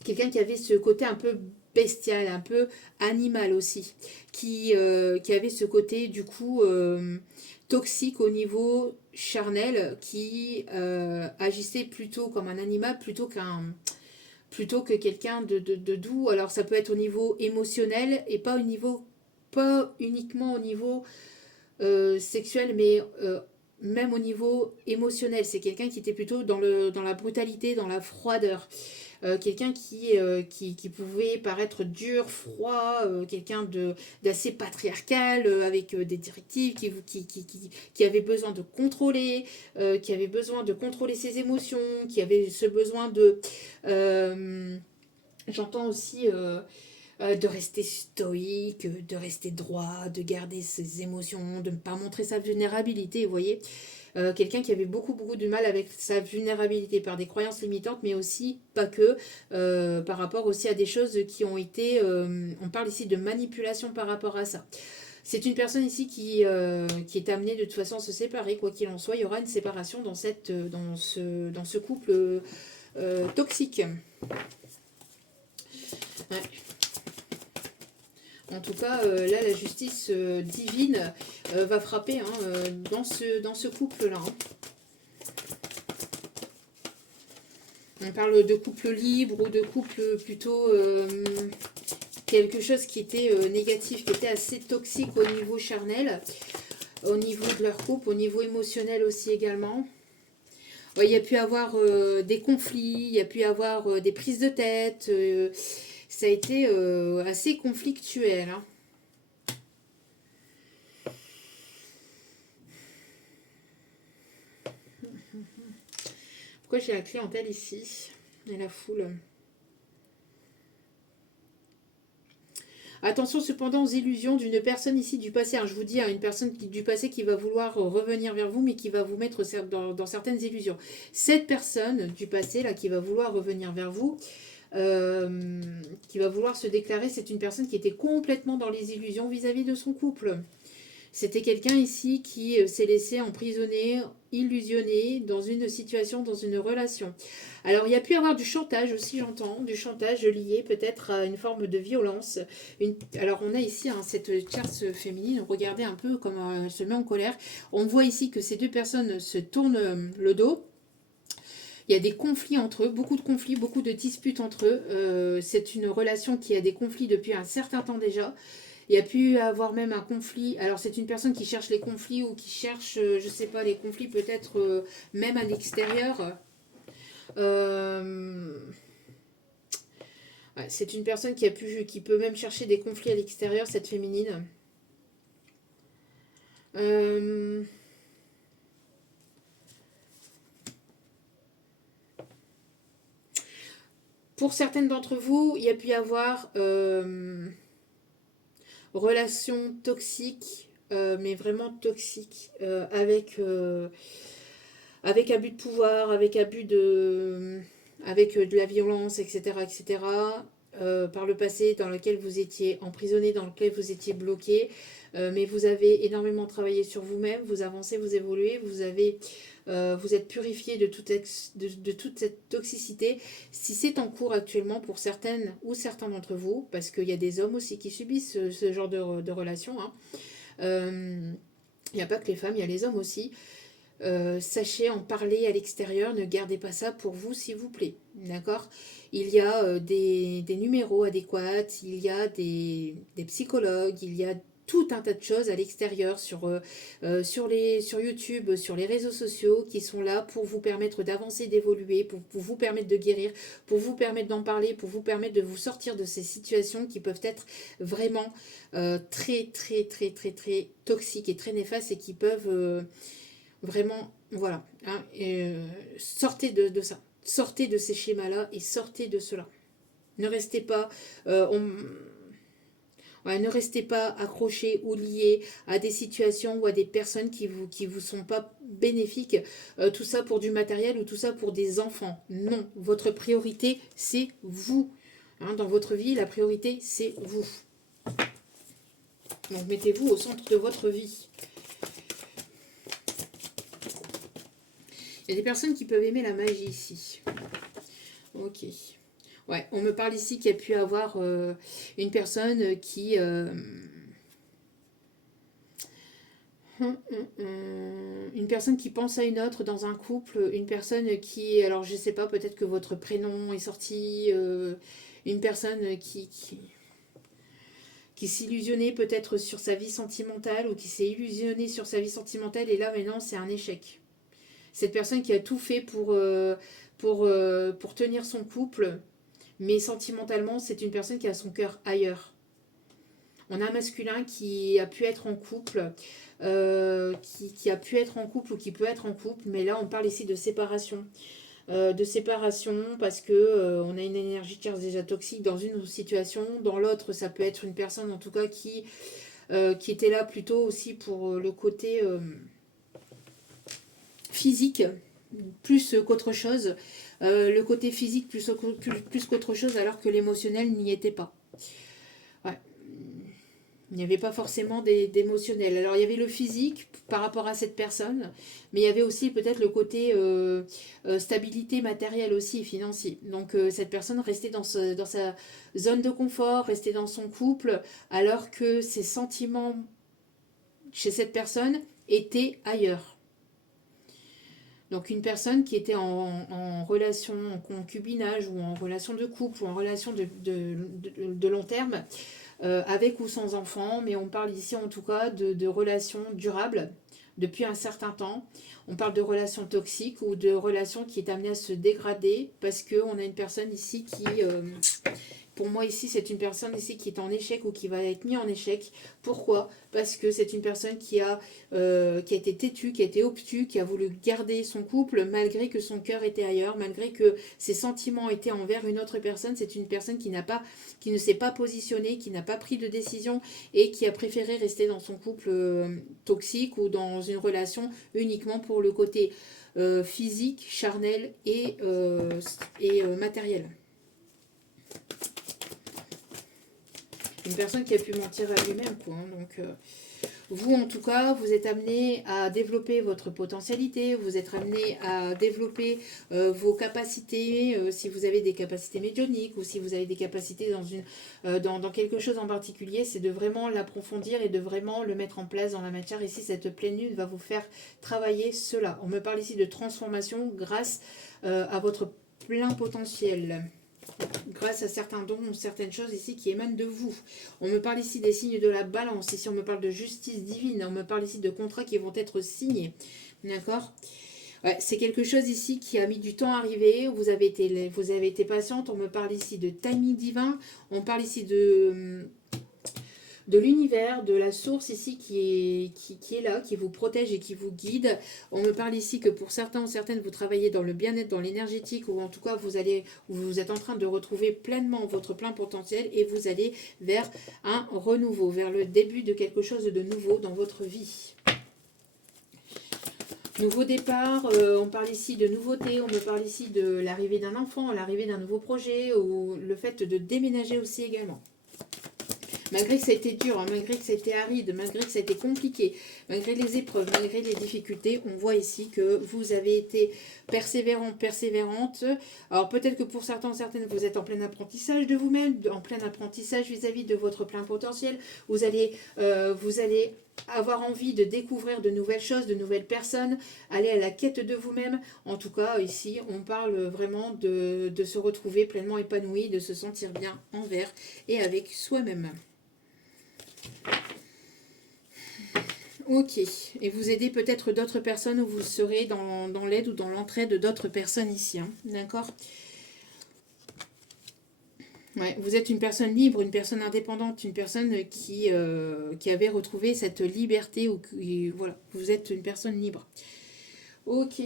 Quelqu'un qui avait ce côté un peu bestial, un peu animal aussi, qui avait ce côté du coup toxique au niveau charnel, qui agissait plutôt comme un animal plutôt que quelqu'un de doux. Alors ça peut être au niveau émotionnel et pas uniquement au niveau sexuel, mais même au niveau émotionnel. C'est quelqu'un qui était plutôt dans la brutalité, dans la froideur. Quelqu'un qui pouvait paraître dur, froid, quelqu'un d'assez patriarcal, avec des directives, qui avait besoin de contrôler, qui avait besoin de contrôler ses émotions, qui avait ce besoin de... J'entends aussi... de rester stoïque, de rester droit, de garder ses émotions, de ne pas montrer sa vulnérabilité, vous voyez. Quelqu'un qui avait beaucoup de mal avec sa vulnérabilité par des croyances limitantes, mais aussi pas que, par rapport aussi à des choses qui ont été, on parle ici de manipulation par rapport à ça. C'est une personne ici qui est amenée de toute façon à se séparer, quoi qu'il en soit. Il y aura une séparation dans ce couple toxique. Ouais. En tout cas, là, la justice divine va frapper hein, dans ce couple-là. Hein. On parle de couple libre ou de couple plutôt quelque chose qui était négatif, qui était assez toxique au niveau charnel, au niveau de leur couple, au niveau émotionnel aussi également. Ouais, il y a pu avoir des conflits, il y a pu avoir des prises de tête... ça a été assez conflictuel. Hein. Pourquoi j'ai la clientèle ici et la foule? Attention cependant aux illusions d'une personne ici du passé. Alors, je vous dis, hein, une personne du passé qui va vouloir revenir vers vous, mais qui va vous mettre dans certaines illusions. Cette personne du passé, là, qui va vouloir revenir vers vous, qui va vouloir se déclarer, c'est une personne qui était complètement dans les illusions vis-à-vis de son couple. C'était quelqu'un ici qui s'est laissé emprisonner, illusionner dans une situation, dans une relation. Alors, il y a pu y avoir du chantage aussi, j'entends, du chantage lié peut-être à une forme de violence. Alors, on a ici cette tierce féminine, regardez un peu comment elle se met en colère. On voit ici que ces deux personnes se tournent le dos. Il y a des conflits entre eux, beaucoup de conflits, beaucoup de disputes entre eux. C'est une relation qui a des conflits depuis un certain temps déjà. Il y a pu avoir même un conflit. Alors, c'est une personne qui cherche les conflits ou qui cherche, je ne sais pas, les conflits peut-être même à l'extérieur. C'est une personne qui peut même chercher des conflits à l'extérieur, cette féminine. Pour certaines d'entre vous, il y a pu y avoir relation toxique, mais vraiment toxique, avec abus de pouvoir, avec de la violence, etc., etc. Par le passé, dans lequel vous étiez emprisonné, dans lequel vous étiez bloqué, mais vous avez énormément travaillé sur vous-même, vous avancez, vous évoluez, vous êtes purifié de toute cette toxicité. Si c'est en cours actuellement pour certaines ou certains d'entre vous, parce qu'il y a des hommes aussi qui subissent ce genre de relation, hein. Il n'y a pas que les femmes, il y a les hommes aussi. Sachez en parler à l'extérieur, ne gardez pas ça pour vous s'il vous plaît, d'accord? Il y a des numéros adéquats, il y a des psychologues, il y a tout un tas de choses à l'extérieur sur YouTube, sur les réseaux sociaux qui sont là pour vous permettre d'avancer, d'évoluer, pour vous permettre de guérir, pour vous permettre d'en parler, pour vous permettre de vous sortir de ces situations qui peuvent être vraiment très très très très très toxiques et très néfastes et qui peuvent vraiment, voilà. Hein, sortez de ça. Sortez de ces schémas-là et sortez de cela. Ne restez pas, ouais, ne restez pas accrochés ou liés à des situations ou à des personnes qui vous sont pas bénéfiques. Tout ça pour du matériel ou tout ça pour des enfants. Non, votre priorité, c'est vous. Hein, dans votre vie, la priorité, c'est vous. Donc mettez-vous au centre de votre vie. Il y a des personnes qui peuvent aimer la magie ici. Ok. Ouais, on me parle ici qu'il y a pu avoir une personne qui... une personne qui pense à une autre dans un couple, une personne qui... Alors je sais pas, peut-être que votre prénom est sorti, une personne qui s'illusionnait peut-être sur sa vie sentimentale ou qui s'est illusionnée sur sa vie sentimentale et là maintenant c'est un échec. Cette personne qui a tout fait pour tenir son couple, mais sentimentalement, c'est une personne qui a son cœur ailleurs. On a un masculin qui a pu être en couple, qui a pu être en couple ou qui peut être en couple, mais là on parle ici de séparation. Parce que on a une énergie qui est déjà toxique dans une situation, dans l'autre ça peut être une personne en tout cas qui était là plutôt aussi pour le côté physique plus qu'autre chose, le côté physique plus qu'autre chose alors que l'émotionnel n'y était pas. Ouais. Il n'y avait pas forcément d'émotionnel. Alors il y avait le physique par rapport à cette personne, mais il y avait aussi peut-être le côté stabilité matérielle aussi et financier. Donc cette personne restait dans sa zone de confort, restait dans son couple, alors que ses sentiments chez cette personne étaient ailleurs. Donc une personne qui était en relation, en concubinage ou en relation de couple ou en relation de long terme, avec ou sans enfant, mais on parle ici en tout cas de relations durables depuis un certain temps. On parle de relations toxiques ou de relations qui est amenée à se dégrader parce qu'on a une personne ici qui... pour moi ici, c'est une personne ici qui est en échec ou qui va être mise en échec. Pourquoi? Parce que c'est une personne qui a été têtue, qui a été obtuse, qui a voulu garder son couple malgré que son cœur était ailleurs, malgré que ses sentiments étaient envers une autre personne. C'est une personne qui ne s'est pas positionnée, qui n'a pas pris de décision et qui a préféré rester dans son couple toxique ou dans une relation uniquement pour le côté physique, charnel et matériel. Une personne qui a pu mentir à lui-même, quoi. Hein, donc, Vous, en tout cas, vous êtes amené à développer votre potentialité, vous êtes amené à développer vos capacités, si vous avez des capacités médiumniques ou si vous avez des capacités dans quelque chose en particulier, c'est de vraiment l'approfondir et de vraiment le mettre en place dans la matière. Ici, cette pleine lune va vous faire travailler cela. On me parle ici de transformation grâce à votre plein potentiel. Grâce à certains dons ou certaines choses ici qui émanent de vous. On me parle ici des signes de la balance. Ici, on me parle de justice divine. On me parle ici de contrats qui vont être signés. D'accord? Ouais, c'est quelque chose ici qui a mis du temps à arriver. Vous avez été patiente. On me parle ici de timing divin. On parle ici de l'univers, de la source ici qui est là, qui vous protège et qui vous guide. On me parle ici que pour certains ou certaines, vous travaillez dans le bien-être, dans l'énergétique, ou en tout cas, vous êtes en train de retrouver pleinement votre plein potentiel et vous allez vers un renouveau, vers le début de quelque chose de nouveau dans votre vie. Nouveau départ, on parle ici de nouveauté, on me parle ici de l'arrivée d'un enfant, l'arrivée d'un nouveau projet, ou le fait de déménager aussi également. Malgré que ça a été dur, hein, malgré que ça a été aride, malgré que ça a été compliqué, malgré les épreuves, malgré les difficultés, on voit ici que vous avez été persévérant, persévérante. Alors peut-être que pour certains, certaines, vous êtes en plein apprentissage de vous-même, en plein apprentissage vis-à-vis de votre plein potentiel. Vous allez avoir envie de découvrir de nouvelles choses, de nouvelles personnes, aller à la quête de vous-même. En tout cas, ici, on parle vraiment de se retrouver pleinement épanoui, de se sentir bien envers et avec soi-même. Ok, et vous aidez peut-être d'autres personnes, où vous serez dans l'aide ou dans l'entraide d'autres personnes ici, hein. D'accord? Ouais, vous êtes une personne libre, une personne indépendante, une personne qui avait retrouvé cette liberté, ou voilà, vous êtes une personne libre. Ok.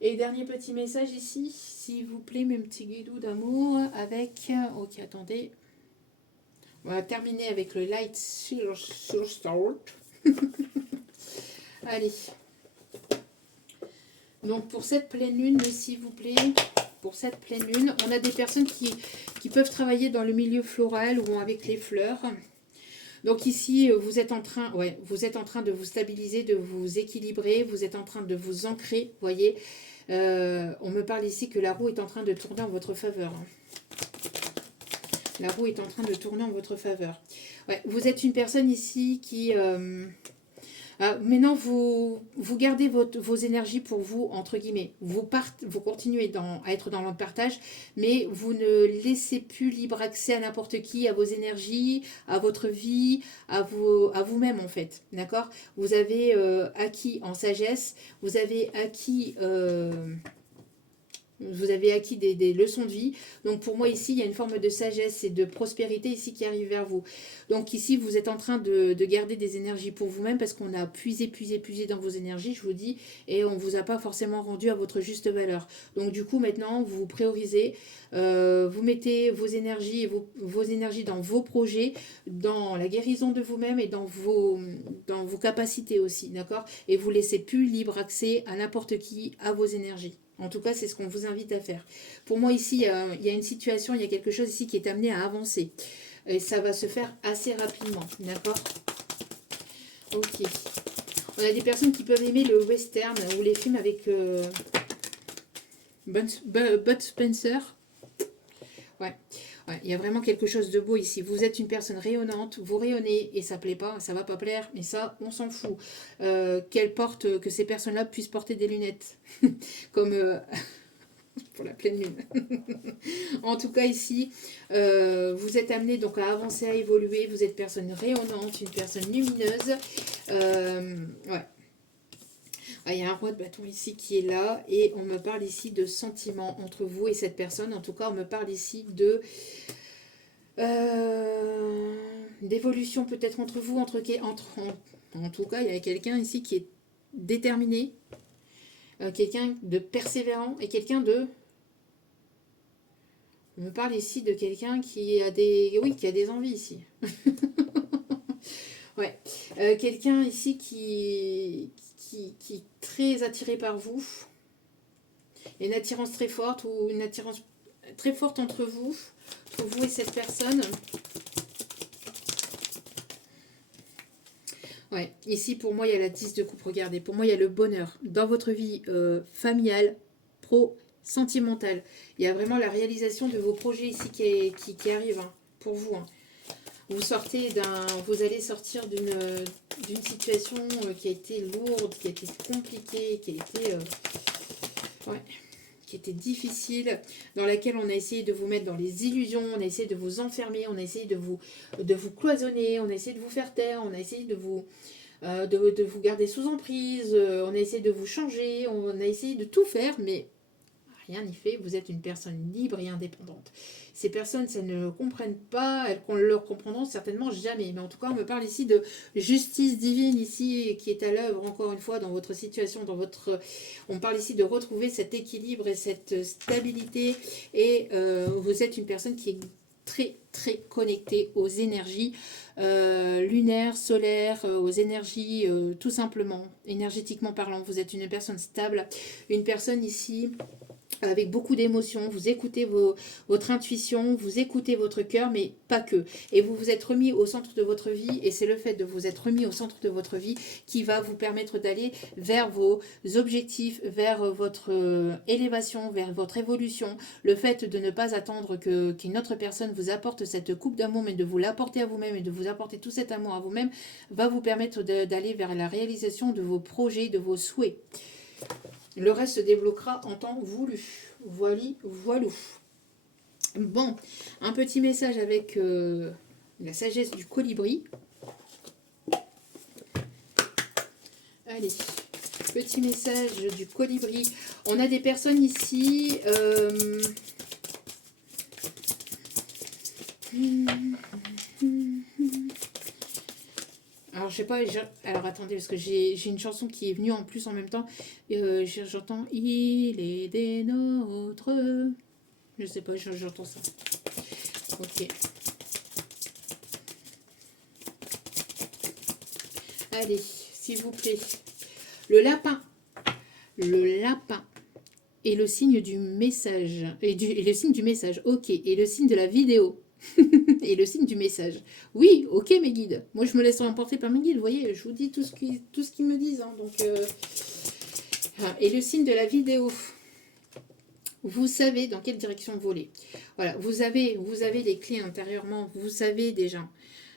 Et dernier petit message ici, s'il vous plaît, mes petits guidoux d'amour, avec... Ok, attendez. On va terminer avec le Light Start. Allez. Donc pour cette pleine lune, s'il vous plaît, pour cette pleine lune, on a des personnes qui peuvent travailler dans le milieu floral ou avec les fleurs. Donc ici, vous êtes en train de vous stabiliser, de vous équilibrer, vous êtes en train de vous ancrer, voyez. On me parle ici que la roue est en train de tourner en votre faveur. La roue est en train de tourner en votre faveur. Ouais, vous êtes une personne ici qui... maintenant, vous gardez vos énergies pour vous, entre guillemets. Vous continuez à être dans le partage, mais vous ne laissez plus libre accès à n'importe qui, à vos énergies, à votre vie, à vous-même, en fait. D'accord? Vous avez acquis en sagesse, vous avez acquis... Vous avez acquis des leçons de vie. Donc pour moi ici, il y a une forme de sagesse et de prospérité ici qui arrive vers vous. Donc ici, vous êtes en train de garder des énergies pour vous-même parce qu'on a puisé dans vos énergies, je vous dis, et on ne vous a pas forcément rendu à votre juste valeur. Donc du coup, maintenant, vous vous priorisez, vous mettez vos énergies et vos énergies dans vos projets, dans la guérison de vous-même et dans vos capacités aussi, d'accord? Et vous laissez plus libre accès à n'importe qui, à vos énergies. En tout cas, c'est ce qu'on vous invite à faire. Pour moi, ici, il y a une situation, il y a quelque chose ici qui est amené à avancer. Et ça va se faire assez rapidement, d'accord? Ok. On a des personnes qui peuvent aimer le western ou les films avec Bud Spencer. Ouais. Ouais, il y a vraiment quelque chose de beau ici. Vous êtes une personne rayonnante, vous rayonnez et ça plaît pas, ça va pas plaire, mais ça, on s'en fout. Que ces personnes-là puissent porter des lunettes, comme pour la pleine lune. En tout cas, ici, vous êtes amené donc à avancer, à évoluer. Vous êtes une personne rayonnante, une personne lumineuse. Ouais. Il y a un roi de bâton ici qui est là et on me parle ici de sentiments entre vous et cette personne. En tout cas, on me parle ici de d'évolution peut-être entre vous. En tout cas, il y a quelqu'un ici qui est déterminé, quelqu'un de persévérant et quelqu'un de... On me parle ici de quelqu'un qui a des envies ici. Ouais. Quelqu'un ici qui est très attiré par vous. Il y a une attirance très forte ou une attirance très forte entre vous et cette personne. Ouais, ici pour moi il y a la 10 de coupe, regardez, pour moi il y a le bonheur dans votre vie familiale, pro, sentimentale. Il y a vraiment la réalisation de vos projets ici qui arrive hein, pour vous. Hein. Vous allez sortir d'une situation qui a été lourde, qui a été compliquée, ouais, qui était difficile, dans laquelle on a essayé de vous mettre dans les illusions, on a essayé de vous enfermer, on a essayé de vous cloisonner, on a essayé de vous faire taire, on a essayé de vous garder sous emprise, on a essayé de vous changer, on a essayé de tout faire, mais rien n'y fait, vous êtes une personne libre et indépendante. Ces personnes, ça ne le comprennent pas, elles ne le comprendront certainement jamais. Mais en tout cas, on me parle ici de justice divine, ici, qui est à l'œuvre, encore une fois, dans votre situation, on parle ici de retrouver cet équilibre et cette stabilité. Et vous êtes une personne qui est très, très connectée aux énergies lunaires, solaires, aux énergies, tout simplement, énergétiquement parlant. Vous êtes une personne stable, une personne ici avec beaucoup d'émotions, vous écoutez votre intuition, vous écoutez votre cœur, mais pas que. Et vous vous êtes remis au centre de votre vie, et c'est le fait de vous être remis au centre de votre vie qui va vous permettre d'aller vers vos objectifs, vers votre élévation, vers votre évolution. Le fait de ne pas attendre qu'une autre personne vous apporte cette coupe d'amour, mais de vous l'apporter à vous-même et de vous apporter tout cet amour à vous-même, va vous permettre d'aller vers la réalisation de vos projets, de vos souhaits. Le reste se débloquera en temps voulu. Voilou. Bon, un petit message avec la sagesse du colibri. Allez, petit message du colibri. On a des personnes ici. Alors, je sais pas, alors attendez, parce que j'ai une chanson qui est venue en plus en même temps. J'entends « Il est des nôtres ». Je sais pas, j'entends ça. Ok. Allez, s'il vous plaît. Le lapin. Le lapin est le signe du message. Et le signe du message, ok. Et le signe de la vidéo. Et le signe du message. Oui, ok mes guides. Moi je me laisse emporter par mes guides, vous voyez, je vous dis tout ce qu'ils me disent. Hein, donc, et le signe de la vidéo. Vous savez dans quelle direction voler. Voilà, vous avez les clés intérieurement, vous savez déjà.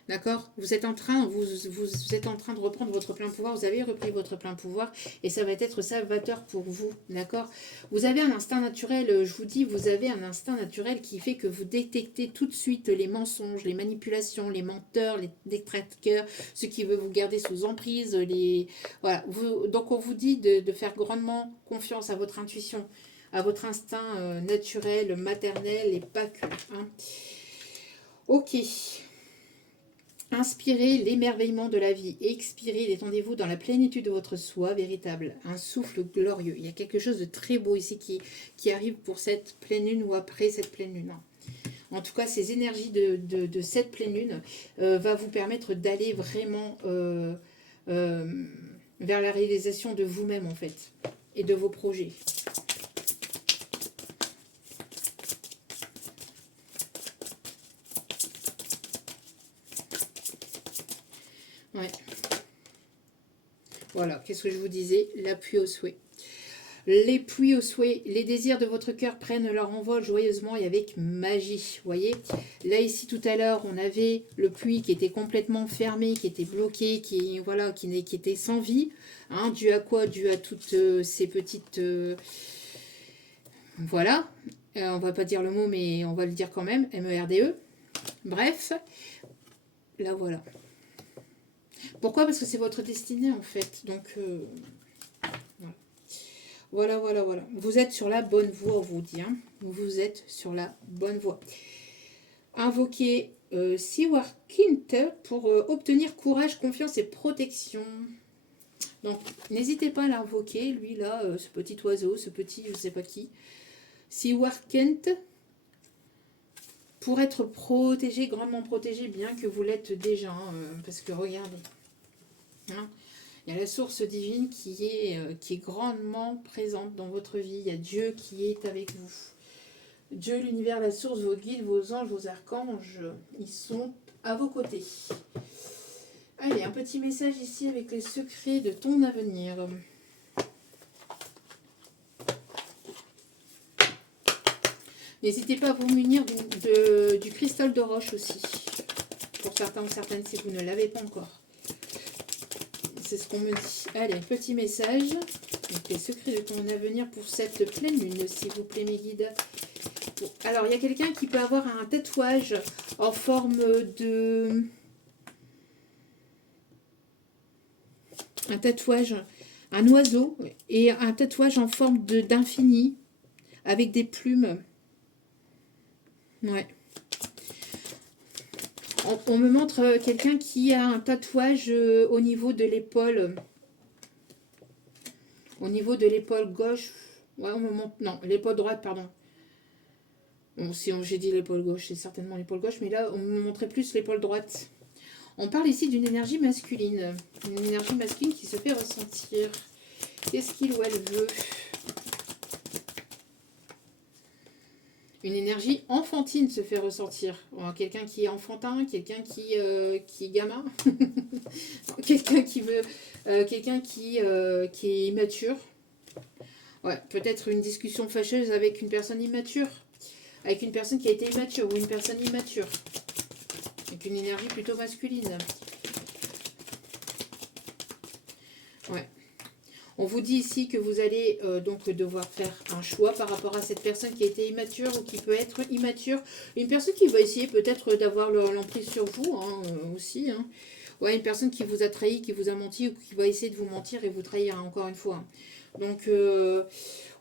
D'accord, vous êtes en train de reprendre votre plein pouvoir, vous avez repris votre plein pouvoir et ça va être salvateur pour vous, d'accord. Vous avez un instinct naturel, je vous dis, vous avez un instinct naturel qui fait que vous détectez tout de suite les mensonges, les manipulations, les menteurs, les détraqueurs, ceux qui veulent vous garder sous emprise, voilà. Donc on vous dit de faire grandement confiance à votre intuition, à votre instinct naturel, maternel et pas que. Hein. Ok. Inspirez l'émerveillement de la vie, expirez, détendez-vous dans la plénitude de votre soi véritable, un souffle glorieux. Il y a quelque chose de très beau ici qui arrive pour cette pleine lune ou après cette pleine lune. En tout cas, ces énergies de cette pleine lune va vous permettre d'aller vraiment vers la réalisation de vous-même en fait et de vos projets. Ouais. Voilà, qu'est-ce que je vous disais? L'appui au souhait. Les pluies au souhait, les désirs de votre cœur prennent leur envol joyeusement et avec magie. Vous voyez, là ici tout à l'heure, on avait le puits qui était complètement fermé, qui était bloqué, qui était sans vie. Hein, dû à quoi? Dû à toutes ces petites... voilà, on va pas dire le mot, mais on va le dire quand même, MERDE. Bref, là voilà. Pourquoi? Parce que c'est votre destinée en fait. Donc, voilà. Voilà. Vous êtes sur la bonne voie, on vous dit. Hein. Vous êtes sur la bonne voie. Invoquez Siwarkint pour obtenir courage, confiance et protection. Donc, n'hésitez pas à l'invoquer, lui là, ce petit oiseau, ce petit je sais pas qui. Siwarkint, pour être protégé, grandement protégé, bien que vous l'êtes déjà. Hein, parce que regardez. Hein, il y a la source divine qui est grandement présente dans votre vie. Il y a Dieu qui est avec vous. Dieu, l'univers, la source, vos guides, vos anges, vos archanges, ils sont à vos côtés. Allez, un petit message ici avec les secrets de ton avenir. N'hésitez pas à vous munir du cristal de roche aussi. Pour certains ou certaines, si vous ne l'avez pas encore. C'est ce qu'on me dit. Allez, petit message. Donc, les secrets de ton avenir pour cette pleine lune, s'il vous plaît, mes guides. Bon, alors, il y a quelqu'un qui peut avoir un tatouage en forme de... Un tatouage, un oiseau, et un tatouage en forme d'infini, avec des plumes. Ouais. On me montre quelqu'un qui a un tatouage au niveau de l'épaule. Au niveau de l'épaule gauche. Ouais, on me montre... Non, l'épaule droite, pardon. Bon, si j'ai dit l'épaule gauche, c'est certainement l'épaule gauche, mais là, on me montrait plus l'épaule droite. On parle ici d'une énergie masculine. Une énergie masculine qui se fait ressentir. Qu'est-ce qu'il ou elle veut? Une énergie enfantine se fait ressentir. Quelqu'un qui est enfantin, quelqu'un qui est gamin. Quelqu'un qui veut... quelqu'un qui est immature. Ouais, peut-être une discussion fâcheuse avec une personne immature. Avec une personne qui a été immature ou une personne immature. Avec une énergie plutôt masculine. Ouais. On vous dit ici que vous allez donc devoir faire un choix par rapport à cette personne qui a été immature ou qui peut être immature. Une personne qui va essayer peut-être d'avoir l'emprise sur vous aussi. Hein. Ouais, une personne qui vous a trahi, qui vous a menti ou qui va essayer de vous mentir et vous trahir encore une fois. Donc,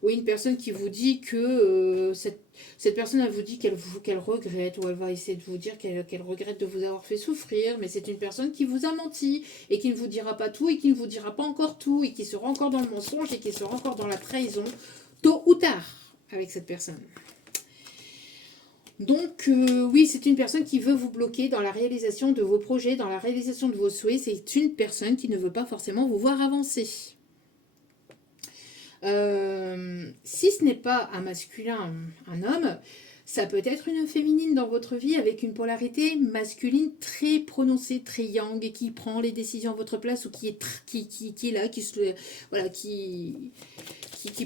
oui, une personne qui vous dit que cette personne, elle vous dit qu'elle regrette ou elle va essayer de vous dire qu'elle regrette de vous avoir fait souffrir, mais c'est une personne qui vous a menti et qui ne vous dira pas tout et qui ne vous dira pas encore tout et qui sera encore dans le mensonge et qui sera encore dans la trahison tôt ou tard avec cette personne. Donc, oui, c'est une personne qui veut vous bloquer dans la réalisation de vos projets, dans la réalisation de vos souhaits. C'est une personne qui ne veut pas forcément vous voir avancer. Si ce n'est pas un masculin, un homme, ça peut être une féminine dans votre vie avec une polarité masculine très prononcée, très yang, et qui prend les décisions à votre place ou qui est là, voilà, qui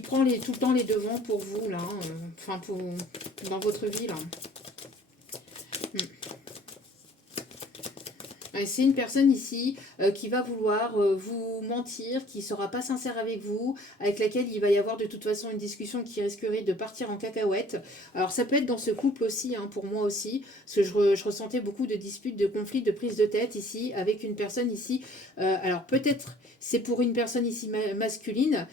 prend tout le temps les devants pour vous, là, enfin, dans votre vie, là. C'est une personne ici qui va vouloir vous mentir, qui ne sera pas sincère avec vous, avec laquelle il va y avoir de toute façon une discussion qui risquerait de partir en cacahuète. Alors ça peut être dans ce couple aussi, hein, pour moi aussi, parce que je ressentais beaucoup de disputes, de conflits, de prises de tête ici, avec une personne ici. Alors peut-être c'est pour une personne ici masculine,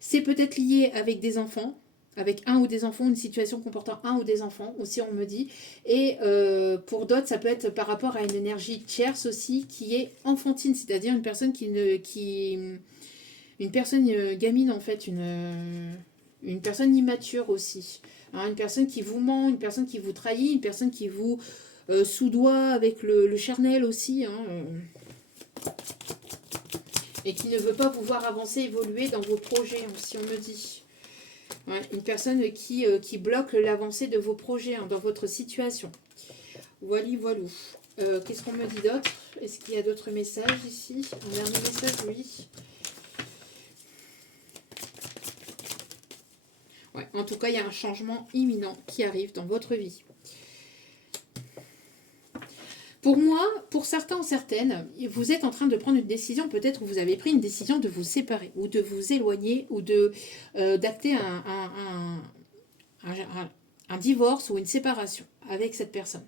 c'est peut-être lié avec des enfants. Avec un ou des enfants, une situation comportant un ou des enfants, aussi on me dit. Et pour d'autres, ça peut être par rapport à une énergie tierce aussi, qui est enfantine, c'est-à-dire une personne une personne gamine en fait, une personne immature aussi. Hein, une personne qui vous ment, une personne qui vous trahit, une personne qui vous soudoie avec le charnel aussi. Hein, et qui ne veut pas vous voir avancer, évoluer dans vos projets, si on me dit. Ouais, une personne qui bloque l'avancée de vos projets, hein, dans votre situation. Voilà. Qu'est-ce qu'on me dit d'autre? Est-ce qu'il y a d'autres messages ici? Un dernier message, oui. Ouais, en tout cas, il y a un changement imminent qui arrive dans votre vie. Pour moi, pour certains ou certaines, vous êtes en train de prendre une décision, peut-être vous avez pris une décision de vous séparer ou de vous éloigner ou d'acter un divorce ou une séparation avec cette personne.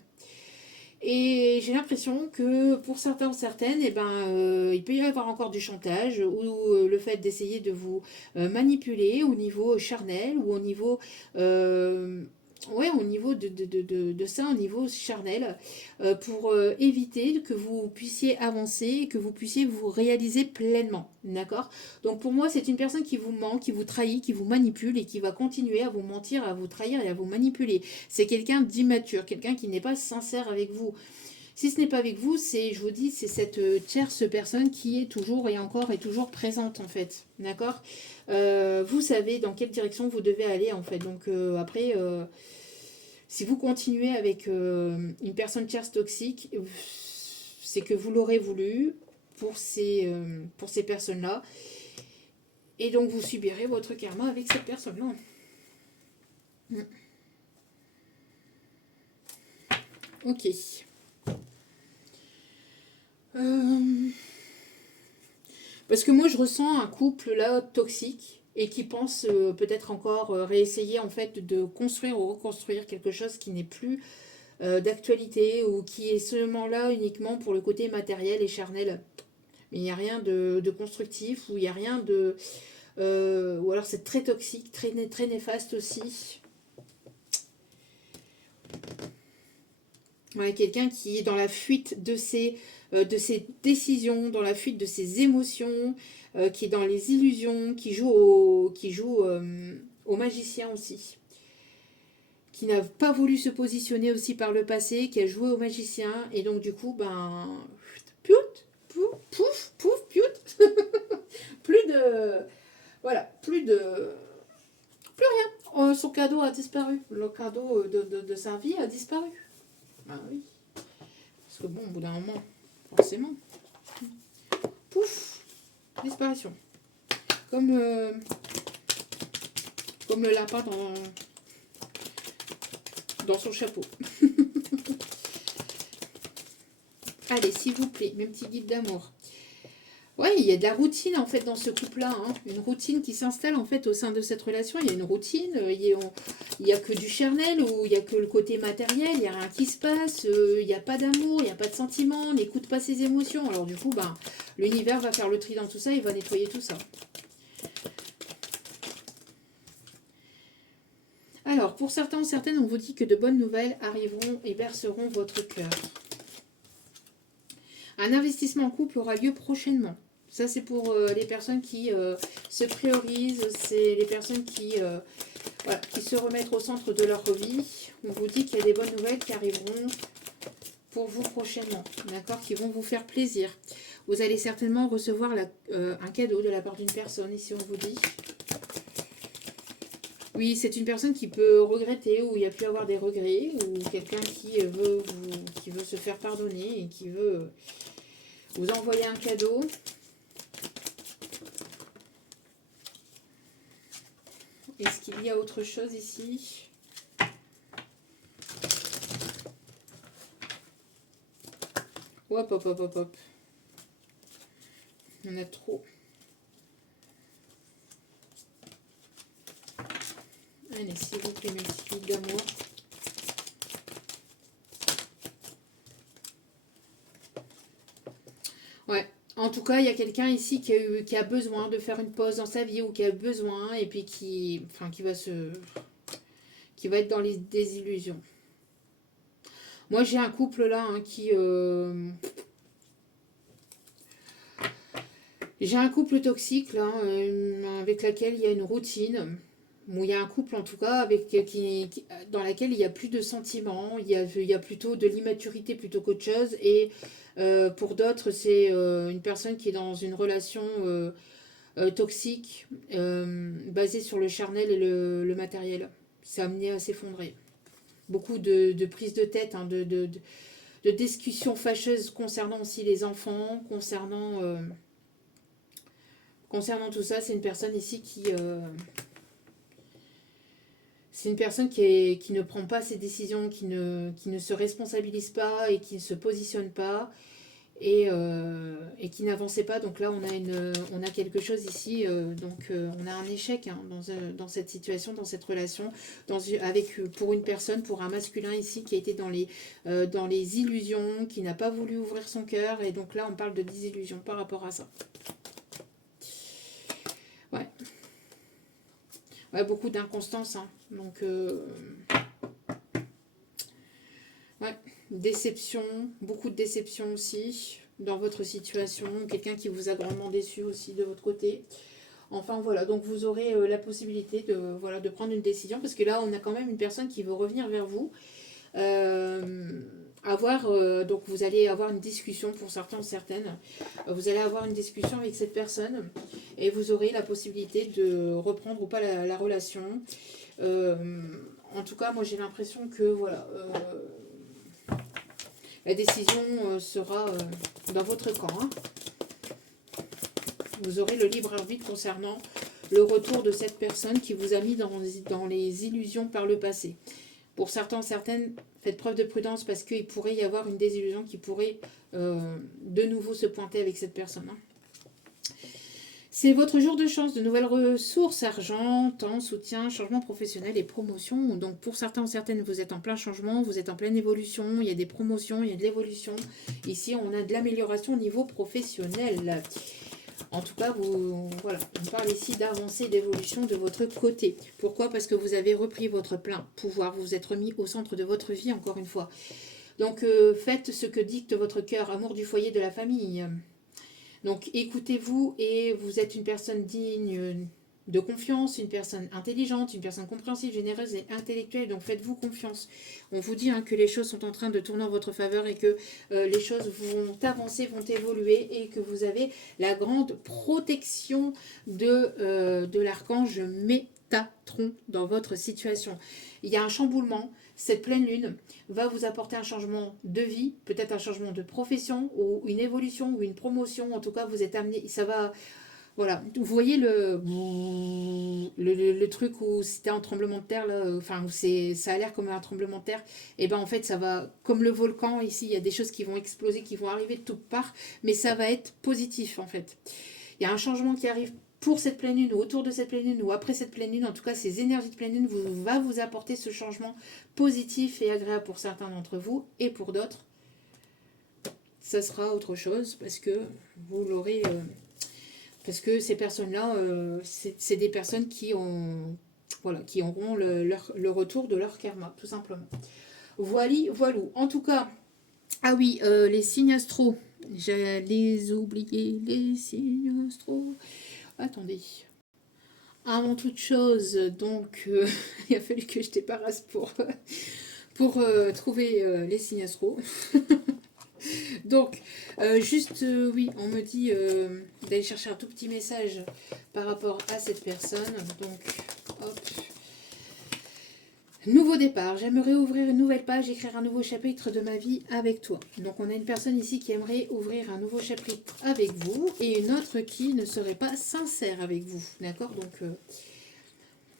Et j'ai l'impression que pour certains ou certaines, il peut y avoir encore du chantage ou le fait d'essayer de vous manipuler au niveau charnel ou au niveau... au niveau de ça, au niveau charnel, pour éviter que vous puissiez avancer, que vous puissiez vous réaliser pleinement, d'accord? Donc pour moi, c'est une personne qui vous ment, qui vous trahit, qui vous manipule et qui va continuer à vous mentir, à vous trahir et à vous manipuler. C'est quelqu'un d'immature, quelqu'un qui n'est pas sincère avec vous. Si ce n'est pas avec vous, je vous dis, c'est cette tierce personne qui est toujours et encore et toujours présente en fait, d'accord? Vous savez dans quelle direction vous devez aller en fait, donc après... si vous continuez avec une personne tierce toxique, c'est que vous l'aurez voulu, pour ces personnes-là. Et donc, vous subirez votre karma avec cette personne-là. Ok. Parce que moi, je ressens un couple là toxique et qui pense peut-être encore réessayer en fait de construire ou reconstruire quelque chose qui n'est plus d'actualité ou qui est seulement là uniquement pour le côté matériel et charnel. Mais il n'y a rien de constructif ou il n'y a rien de... ou alors c'est très toxique, très néfaste aussi. Ouais, quelqu'un qui est dans la fuite de ses décisions, dans la fuite de ses émotions, qui est dans les illusions, qui joue au magicien aussi. Qui n'a pas voulu se positionner aussi par le passé, qui a joué au magicien, et donc du coup, ben... Pouf, pouf, pouf, pouf, plus de... Voilà, plus rien. Oh, son cadeau a disparu. Le cadeau de sa vie a disparu. Ah oui. Parce que bon, au bout d'un moment, forcément. Pouf, disparition. Comme le lapin dans son chapeau. Allez, s'il vous plaît, mes petits guides d'amour. Ouais, il y a de la routine en fait dans ce couple-là. Hein. Une routine qui s'installe en fait au sein de cette relation. Il y a une routine, il n'y a que du charnel, ou il n'y a que le côté matériel, il n'y a rien qui se passe, il n'y a pas d'amour, il n'y a pas de sentiment, on n'écoute pas ses émotions. Alors du coup, ben, l'univers va faire le tri dans tout ça, il va nettoyer tout ça. Alors, pour certains ou certaines, on vous dit que de bonnes nouvelles arriveront et berceront votre cœur. Un investissement en couple aura lieu prochainement. Ça, c'est pour les personnes qui se priorisent, c'est les personnes qui se remettent au centre de leur vie. On vous dit qu'il y a des bonnes nouvelles qui arriveront pour vous prochainement, d'accord, qui vont vous faire plaisir. Vous allez certainement recevoir un cadeau de la part d'une personne, ici on vous dit. Oui, c'est une personne qui peut regretter, ou il y a pu avoir des regrets, ou quelqu'un qui veut se faire pardonner et qui veut vous envoyer un cadeau. Est-ce qu'il y a autre chose ici? Hop, hop, hop, hop, hop. On a trop. Allez, s'il vous plaît, mes petits guides d'amour. Ouais. En tout cas, il y a quelqu'un ici qui a besoin de faire une pause dans sa vie, ou qui a besoin, et puis qui va être dans les désillusions. Moi, j'ai un couple là qui... J'ai un couple toxique là, avec laquelle il y a une routine. Bon, il y a un couple en tout cas dans laquelle il n'y a plus de sentiments, il y a plutôt de l'immaturité plutôt qu'autre chose. Et pour d'autres, c'est une personne qui est dans une relation toxique, basée sur le charnel et le matériel. C'est amené à s'effondrer. Beaucoup de prises de tête, hein, de discussions fâcheuses concernant aussi les enfants, concernant tout ça. C'est une personne ici c'est une personne qui ne prend pas ses décisions, qui ne se responsabilise pas et qui ne se positionne pas, et qui n'avançait pas. Donc là, on a quelque chose ici. On a un échec, hein, dans cette situation, dans cette relation, pour une personne, pour un masculin ici qui a été dans les illusions, qui n'a pas voulu ouvrir son cœur. Et donc là, on parle de désillusion par rapport à ça. Ouais. Ouais, beaucoup d'inconstance. Hein. Donc, ouais, déception, beaucoup de déception aussi dans votre situation. Quelqu'un qui vous a grandement déçu aussi de votre côté. Enfin, voilà, donc vous aurez la possibilité de prendre une décision. Parce que là, on a quand même une personne qui veut revenir vers vous. Donc vous allez avoir une discussion, pour certains ou certaines, vous allez avoir une discussion avec cette personne, et vous aurez la possibilité de reprendre ou pas la relation. En tout cas, moi j'ai l'impression que voilà, la décision sera dans votre camp, hein. Vous aurez le libre arbitre concernant le retour de cette personne qui vous a mis dans les illusions par le passé. Pour certains, certaines, faites preuve de prudence parce qu'il pourrait y avoir une désillusion qui pourrait de nouveau se pointer avec cette personne. C'est votre jour de chance, de nouvelles ressources, argent, temps, soutien, changement professionnel et promotion. Donc pour certains ou certaines, vous êtes en plein changement, vous êtes en pleine évolution, il y a des promotions, il y a de l'évolution. Ici, on a de l'amélioration au niveau professionnel. En tout cas, voilà, on parle ici d'avancée, d'évolution de votre côté. Pourquoi? Parce que vous avez repris votre plein pouvoir, vous vous êtes remis au centre de votre vie, encore une fois. Donc, faites ce que dicte votre cœur, amour du foyer, de la famille. Donc, écoutez-vous et vous êtes une personne digne de confiance, une personne intelligente, une personne compréhensive, généreuse et intellectuelle. Donc, faites-vous confiance. On vous dit que les choses sont en train de tourner en votre faveur et que les choses vont avancer, vont évoluer et que vous avez la grande protection de l'archange Métatron dans votre situation. Il y a un chamboulement. Cette pleine lune va vous apporter un changement de vie, peut-être un changement de profession ou une évolution ou une promotion. En tout cas, vous êtes amené, ça va... Voilà, vous voyez le truc où c'était un tremblement de terre, là, enfin, où ça a l'air comme un tremblement de terre, et ben en fait, ça va, comme le volcan, ici, il y a des choses qui vont exploser, qui vont arriver de toutes parts, mais ça va être positif, en fait. Il y a un changement qui arrive pour cette pleine lune, ou autour de cette pleine lune, ou après cette pleine lune, en tout cas, ces énergies de pleine lune va vous apporter ce changement positif et agréable pour certains d'entre vous, et pour d'autres, ça sera autre chose, parce que vous l'aurez... parce que ces personnes-là, c'est des personnes qui auront le retour de leur karma, tout simplement. Voilou. En tout cas, ah oui, les signes astro. J'allais oublier les signes astro. Attendez. Avant toute chose, donc, il a fallu que je débarrasse pour trouver les signes astro. Donc, oui, on me dit d'aller chercher un tout petit message par rapport à cette personne. Donc, hop. Nouveau départ. J'aimerais ouvrir une nouvelle page, écrire un nouveau chapitre de ma vie avec toi. Donc, on a une personne ici qui aimerait ouvrir un nouveau chapitre avec vous et une autre qui ne serait pas sincère avec vous. D'accord? Donc,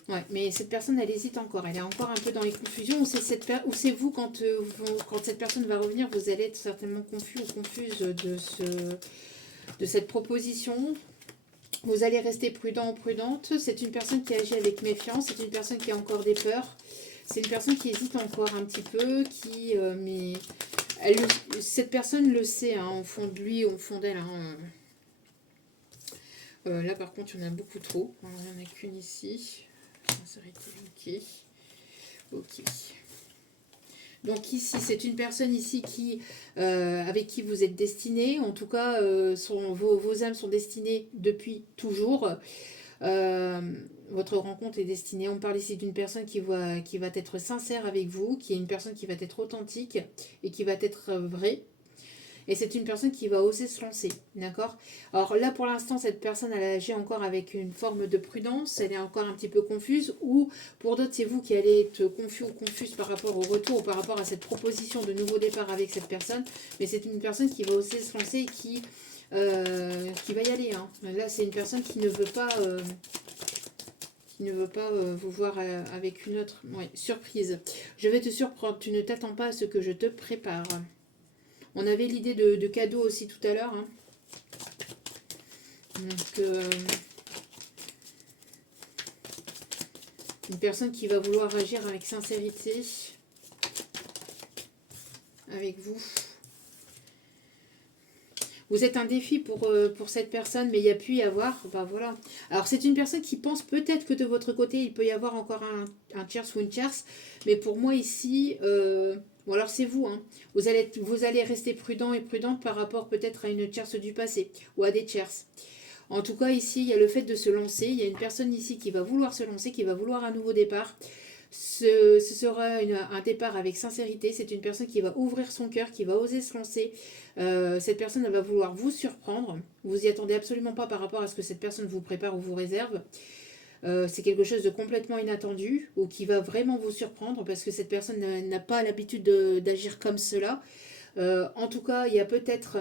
ouais, mais cette personne, elle hésite encore. Elle est encore un peu dans les confusions. Ou c'est vous, quand cette personne va revenir, vous allez être certainement confus ou confuse de cette proposition. Vous allez rester prudent ou prudente. C'est une personne qui agit avec méfiance. C'est une personne qui a encore des peurs. C'est une personne qui hésite encore un petit peu. Mais cette personne le sait, hein, au fond de lui, au fond d'elle. Hein. Là, par contre, il y en a beaucoup trop. Il n'y en a qu'une ici. Ok. Ok. Donc ici, c'est une personne ici avec qui vous êtes destiné. En tout cas, vos âmes sont destinées depuis toujours. Votre rencontre est destinée. On parle ici d'une personne qui va être sincère avec vous, qui est une personne qui va être authentique et qui va être vraie. Et c'est une personne qui va oser se lancer, d'accord? Alors là, pour l'instant, cette personne, elle agit encore avec une forme de prudence, elle est encore un petit peu confuse, ou pour d'autres, c'est vous qui allez être confus ou confuse par rapport au retour ou par rapport à cette proposition de nouveau départ avec cette personne, mais c'est une personne qui va oser se lancer et qui va y aller. Hein. Là, c'est une personne qui ne veut pas... vous voir avec une autre surprise. Je vais te surprendre, tu ne t'attends pas à ce que je te prépare. On avait l'idée de cadeau aussi tout à l'heure. Hein. Donc, une personne qui va vouloir agir avec sincérité avec vous. Vous êtes un défi pour cette personne, mais il y a pu y avoir... Ben voilà. Alors, c'est une personne qui pense peut-être que de votre côté, il peut y avoir encore un tierce ou une tierce. Mais pour moi, ici... Bon, alors c'est vous, hein. Vous allez rester prudent et prudente par rapport peut-être à une tierce du passé ou à des tierces. En tout cas, ici, il y a le fait de se lancer. Il y a une personne ici qui va vouloir se lancer, qui va vouloir un nouveau départ. Ce sera un départ avec sincérité. C'est une personne qui va ouvrir son cœur, qui va oser se lancer. Cette personne, elle va vouloir vous surprendre. Vous n'y attendez absolument pas par rapport à ce que cette personne vous prépare ou vous réserve. C'est quelque chose de complètement inattendu ou qui va vraiment vous surprendre parce que cette personne n'a pas l'habitude d'agir comme cela. En tout cas, il y a peut-être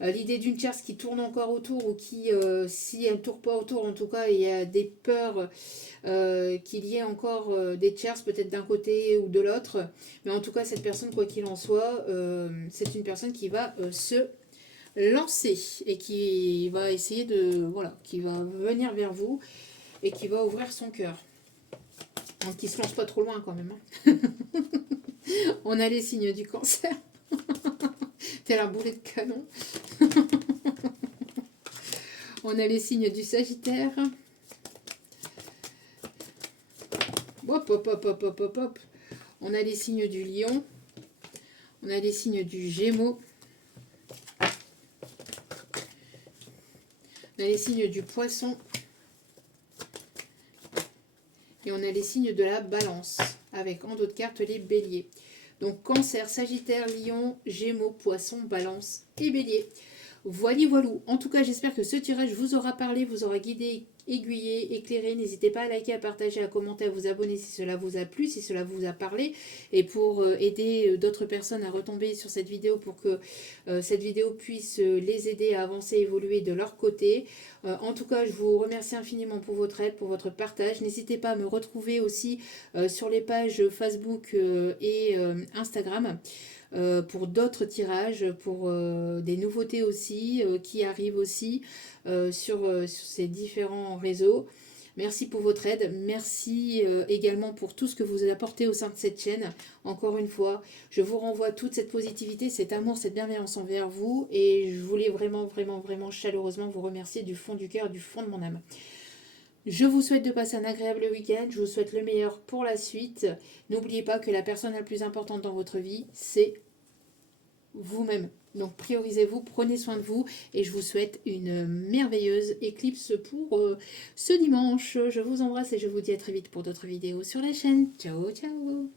L'idée d'une tierce qui tourne encore autour ou qui, si elle ne tourne pas autour, en tout cas, il y a des peurs qu'il y ait encore des tierces, peut-être d'un côté ou de l'autre. Mais en tout cas, cette personne, quoi qu'il en soit, c'est une personne qui va se lancer et qui va essayer de... Voilà, qui va venir vers vous et qui va ouvrir son cœur. Donc, qui ne se lance pas trop loin quand même. Hein. On a les signes du cancer. Tel un boulet de canon. On a les signes du Sagittaire. Hop, hop, hop, hop, hop, hop, hop. On a les signes du Lion. On a les signes du Gémeaux. On a les signes du Poisson. Et on a les signes de la Balance. Avec en d'autres cartes les Béliers. Donc Cancer, Sagittaire, Lion, Gémeaux, Poisson, Balance et Bélier. Voilà, voilou. En tout cas, j'espère que ce tirage vous aura parlé, vous aura guidé, aiguillé, éclairé. N'hésitez pas à liker, à partager, à commenter, à vous abonner si cela vous a plu, si cela vous a parlé. Et pour aider d'autres personnes à retomber sur cette vidéo, pour que cette vidéo puisse les aider à avancer, évoluer de leur côté. En tout cas, je vous remercie infiniment pour votre aide, pour votre partage. N'hésitez pas à me retrouver aussi sur les pages Facebook et Instagram. Pour d'autres tirages, pour des nouveautés aussi qui arrivent aussi sur ces différents réseaux. Merci pour votre aide, merci également pour tout ce que vous apportez au sein de cette chaîne. Encore une fois, je vous renvoie toute cette positivité, cet amour, cette bienveillance envers vous et je voulais vraiment, vraiment, vraiment chaleureusement vous remercier du fond du cœur, du fond de mon âme. Je vous souhaite de passer un agréable week-end, je vous souhaite le meilleur pour la suite. N'oubliez pas que la personne la plus importante dans votre vie, c'est vous-même. Donc priorisez-vous, prenez soin de vous et je vous souhaite une merveilleuse éclipse pour ce dimanche. Je vous embrasse et je vous dis à très vite pour d'autres vidéos sur la chaîne. Ciao, ciao!